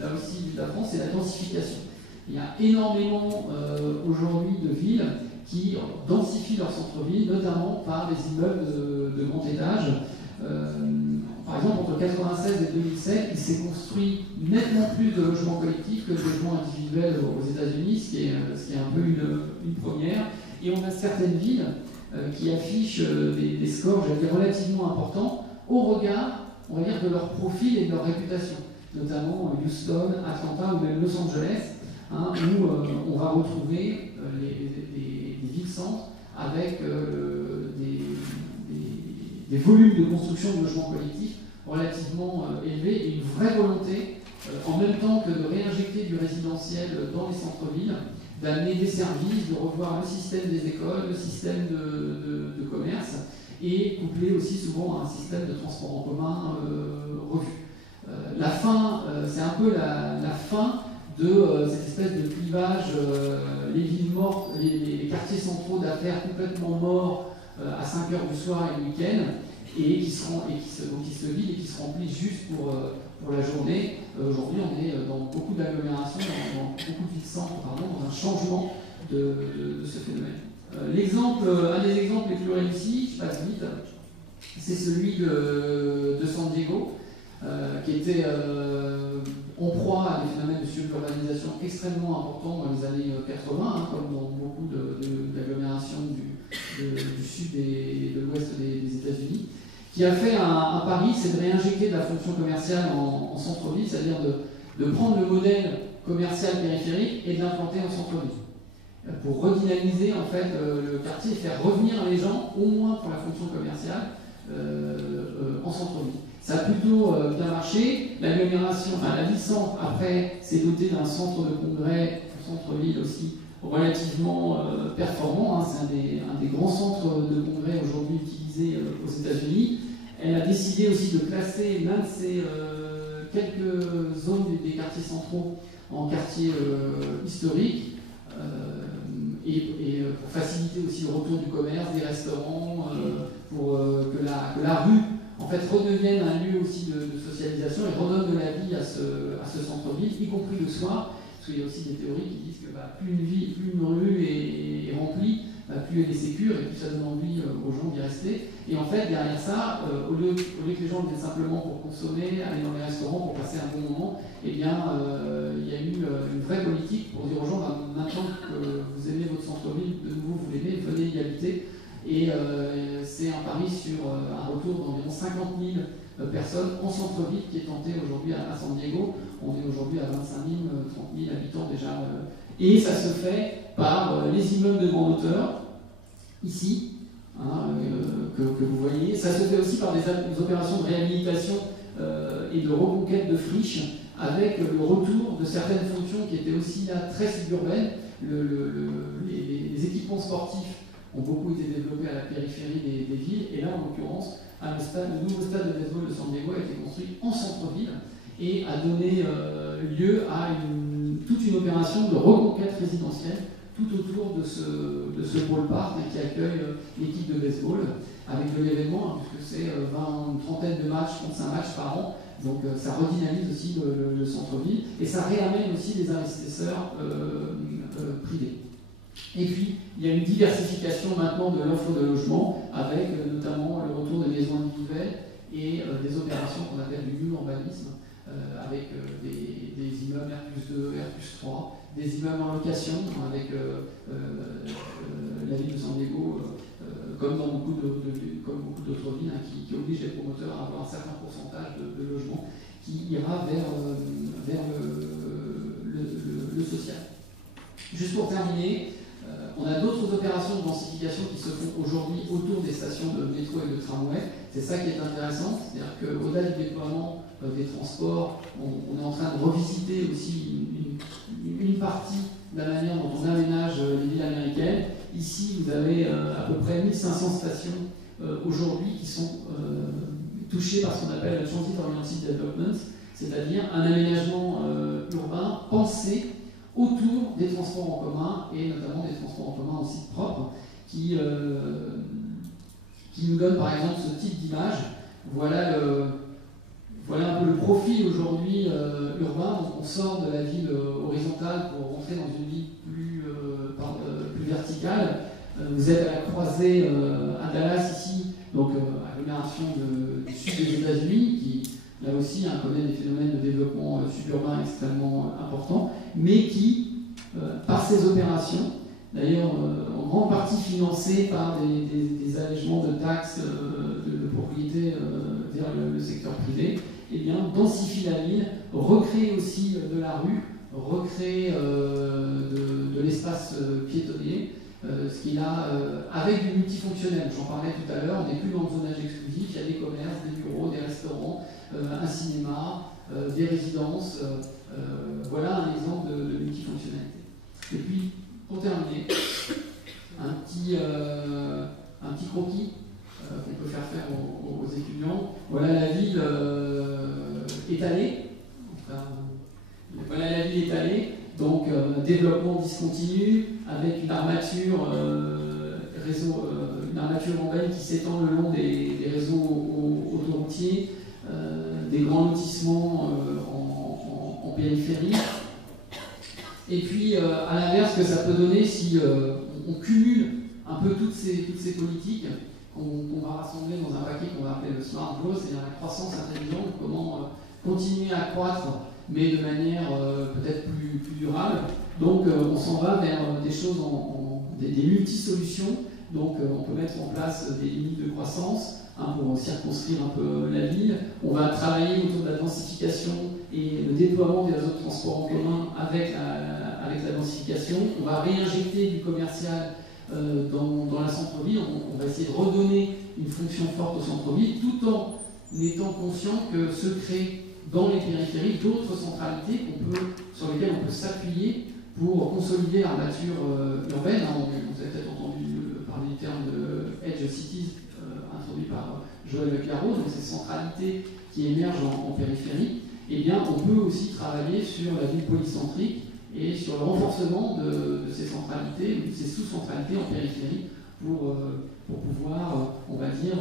là aussi de la France, c'est la densification. Il y a énormément aujourd'hui de villes qui densifient leur centre-ville, notamment par les immeubles de grand étage. Par exemple, entre 1996 et 2007, il s'est construit nettement plus de logements collectifs que de logements individuels aux États-Unis, ce qui est un peu une première. Et on a certaines villes qui affichent des scores, j'allais dire, relativement importants au regard, on va dire, de leur profil et de leur réputation, notamment Houston, Atlanta ou même Los Angeles, hein, où on va retrouver des villes-centres avec des volumes de construction de logements collectifs relativement élevés et une vraie volonté, en même temps que de réinjecter du résidentiel dans les centres-villes, d'amener des services, de revoir le système des écoles, le système de commerce, et couplé aussi souvent à un système de transport en commun revu. La fin, c'est un peu la fin de cette espèce de clivage, les villes mortes, les quartiers centraux d'affaires complètement morts à 5 heures du soir et le week-end, et qui se vident et qui se remplissent juste pour la journée. Aujourd'hui, on est dans beaucoup d'agglomérations, dans beaucoup de villes-centres, dans un changement de ce phénomène. Un des exemples les plus réussis, je passe vite, c'est celui de San Diego, qui était en proie à des phénomènes de suburbanisation extrêmement importants dans les années 80, comme dans beaucoup d'agglomérations du sud et de l'ouest des États-Unis, qui a fait un pari, c'est de réinjecter de la fonction commerciale en centre-ville, c'est-à-dire de prendre le modèle commercial périphérique et de l'implanter en centre-ville, pour redynamiser en fait le quartier et faire revenir les gens, au moins pour la fonction commerciale, en centre-ville. Ça a plutôt bien marché. L'agglomération, la ville-centre, après, s'est dotée d'un centre de congrès, un centre-ville aussi relativement performant. C'est un des grands centres de congrès aujourd'hui utilisés aux États-Unis. Elle a décidé aussi de classer l'un de ces quelques zones des quartiers centraux en quartiers historiques. Et pour faciliter aussi le retour du commerce, des restaurants, pour que la rue en fait redevienne un lieu aussi de socialisation et redonne de la vie à ce centre-ville, y compris le soir, parce qu'il y a aussi des théories qui disent que plus une rue est remplie, plus elle est sécure et plus ça donne envie aux gens d'y rester. Et en fait, derrière ça, au lieu que les gens viennent simplement pour consommer, aller dans les restaurants pour passer un bon moment, eh bien, il y a eu une vraie politique pour dire aux gens, maintenant que vous aimez votre centre-ville, de nouveau vous l'aimez, venez y habiter. Et c'est un pari sur un retour d'environ 50 000 personnes en centre-ville qui est tenté aujourd'hui à San Diego. On est aujourd'hui à 25 000, 30 000 habitants déjà. Et ça se fait par les immeubles de grande hauteur, ici, que vous voyez. Ça se fait aussi par des opérations de réhabilitation et de reconquête de friches, avec le retour de certaines fonctions qui étaient aussi là très suburbaines. Les équipements sportifs ont beaucoup été développés à la périphérie des villes, et là, en l'occurrence, le nouveau stade de baseball de San Diego a été construit en centre-ville et a donné lieu à toute une opération de reconquête résidentielle tout autour de ce pôle parc qui accueille l'équipe de baseball, avec de l'événement, puisque c'est une trentaine de matchs, 35 matchs par an. Donc ça redynamise aussi le centre-ville et ça réamène aussi des investisseurs privés. Et puis, il y a une diversification maintenant de l'offre de logement, avec notamment le retour des maisons individuelles et des opérations qu'on appelle du new urbanisme, avec des immeubles R+2, R+3, des immeubles en location, avec la ville de San Diego, comme beaucoup d'autres villes, qui oblige les promoteurs à avoir un certain pourcentage de logements qui ira vers le social. Juste pour terminer, on a d'autres opérations de densification qui se font aujourd'hui autour des stations de métro et de tramway. C'est ça qui est intéressant, c'est-à-dire qu'au-delà du déploiement des transports, on est en train de revisiter aussi une partie de la manière dont on aménage les villes américaines. Ici, vous avez à peu près 1500 stations aujourd'hui qui sont touchées par ce qu'on appelle le Transit Oriented Development, c'est-à-dire un aménagement urbain pensé autour des transports en commun, et notamment des transports en commun en site propre, qui nous donne par exemple ce type d'image. Voilà un peu le profil aujourd'hui urbain. Donc on sort de la ville horizontale pour rentrer dans une ville plus verticale. Vous êtes à la croisée à Dallas ici, donc agglomération du sud des États-Unis, qui là aussi connaît des phénomènes de développement suburbain extrêmement importants, mais qui, par ces opérations, d'ailleurs en grande partie financées par des allègements de taxes de propriété vers le secteur privé, eh bien, densifie la ville, recrée aussi de la rue, recréer de l'espace piétonnier, ce qu'il a avec du multifonctionnel. J'en parlais tout à l'heure, on n'est plus dans le zonage exclusif, il y a des commerces, des bureaux, des restaurants, un cinéma, des résidences. Voilà un exemple de multifonctionnalité. Et puis, pour terminer, un petit croquis qu'on peut faire aux étudiants. Voilà la ville étalée. Enfin, voilà la ville étalée. Donc, développement discontinu avec une armature une armature urbaine qui s'étend le long des réseaux autoroutiers, des grands lotissements en périphérie. Et puis, à l'inverse, ce que ça peut donner si on cumule un peu toutes ces politiques qu'on va rassembler dans un paquet qu'on va appeler le Smart Growth, c'est-à-dire la croissance intelligente, comment continuer à croître, mais de manière peut-être plus durable. Donc, on s'en va vers des choses, des multi-solutions. Donc, on peut mettre en place des limites de croissance pour circonscrire un peu la ville. On va travailler autour de la densification et le déploiement des réseaux de transport en commun avec la densification. On va réinjecter du commercial dans la centre-ville. On va essayer de redonner une fonction forte au centre-ville, tout en étant conscient que se créent dans les périphéries d'autres centralités sur lesquelles on peut s'appuyer pour consolider l'armature urbaine. Vous avez peut-être entendu parler du terme de Edge Cities, introduit par Joël Leclarose, donc ces centralités qui émergent en périphérie. Eh bien, on peut aussi travailler sur la ville polycentrique et sur le renforcement de ces centralités, de ces sous-centralités en périphérie pour pouvoir, on va dire,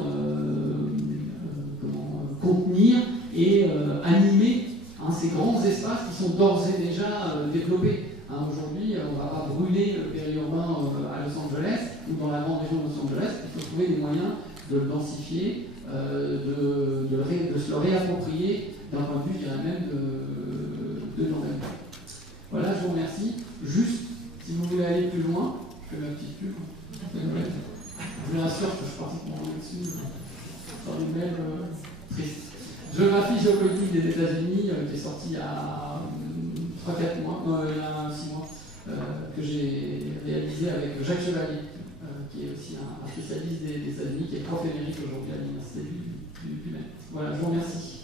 contenir et animer ces grands espaces qui sont d'ores et déjà développés. Aujourd'hui, on ne va pas brûler le périurbain à Los Angeles ou dans la grande région de Los Angeles. Il faut trouver des moyens de le densifier, de se le réapproprier d'un point de vue, je dirais même, de l'urbanisme. Voilà, je vous remercie. Juste, si vous voulez aller plus loin, je fais ma petite pub. Je vous rassure que je suis pratiquement dessus dans une mail triste. Géographie géopolitique des États-Unis, qui est sorti il y a 3-4 mois, il y a 6 mois, que j'ai réalisé avec Jacques Chevalier, qui est aussi un spécialiste des États-Unis, qui est prof émérite aujourd'hui à l'Université du Maine. Voilà, je vous remercie.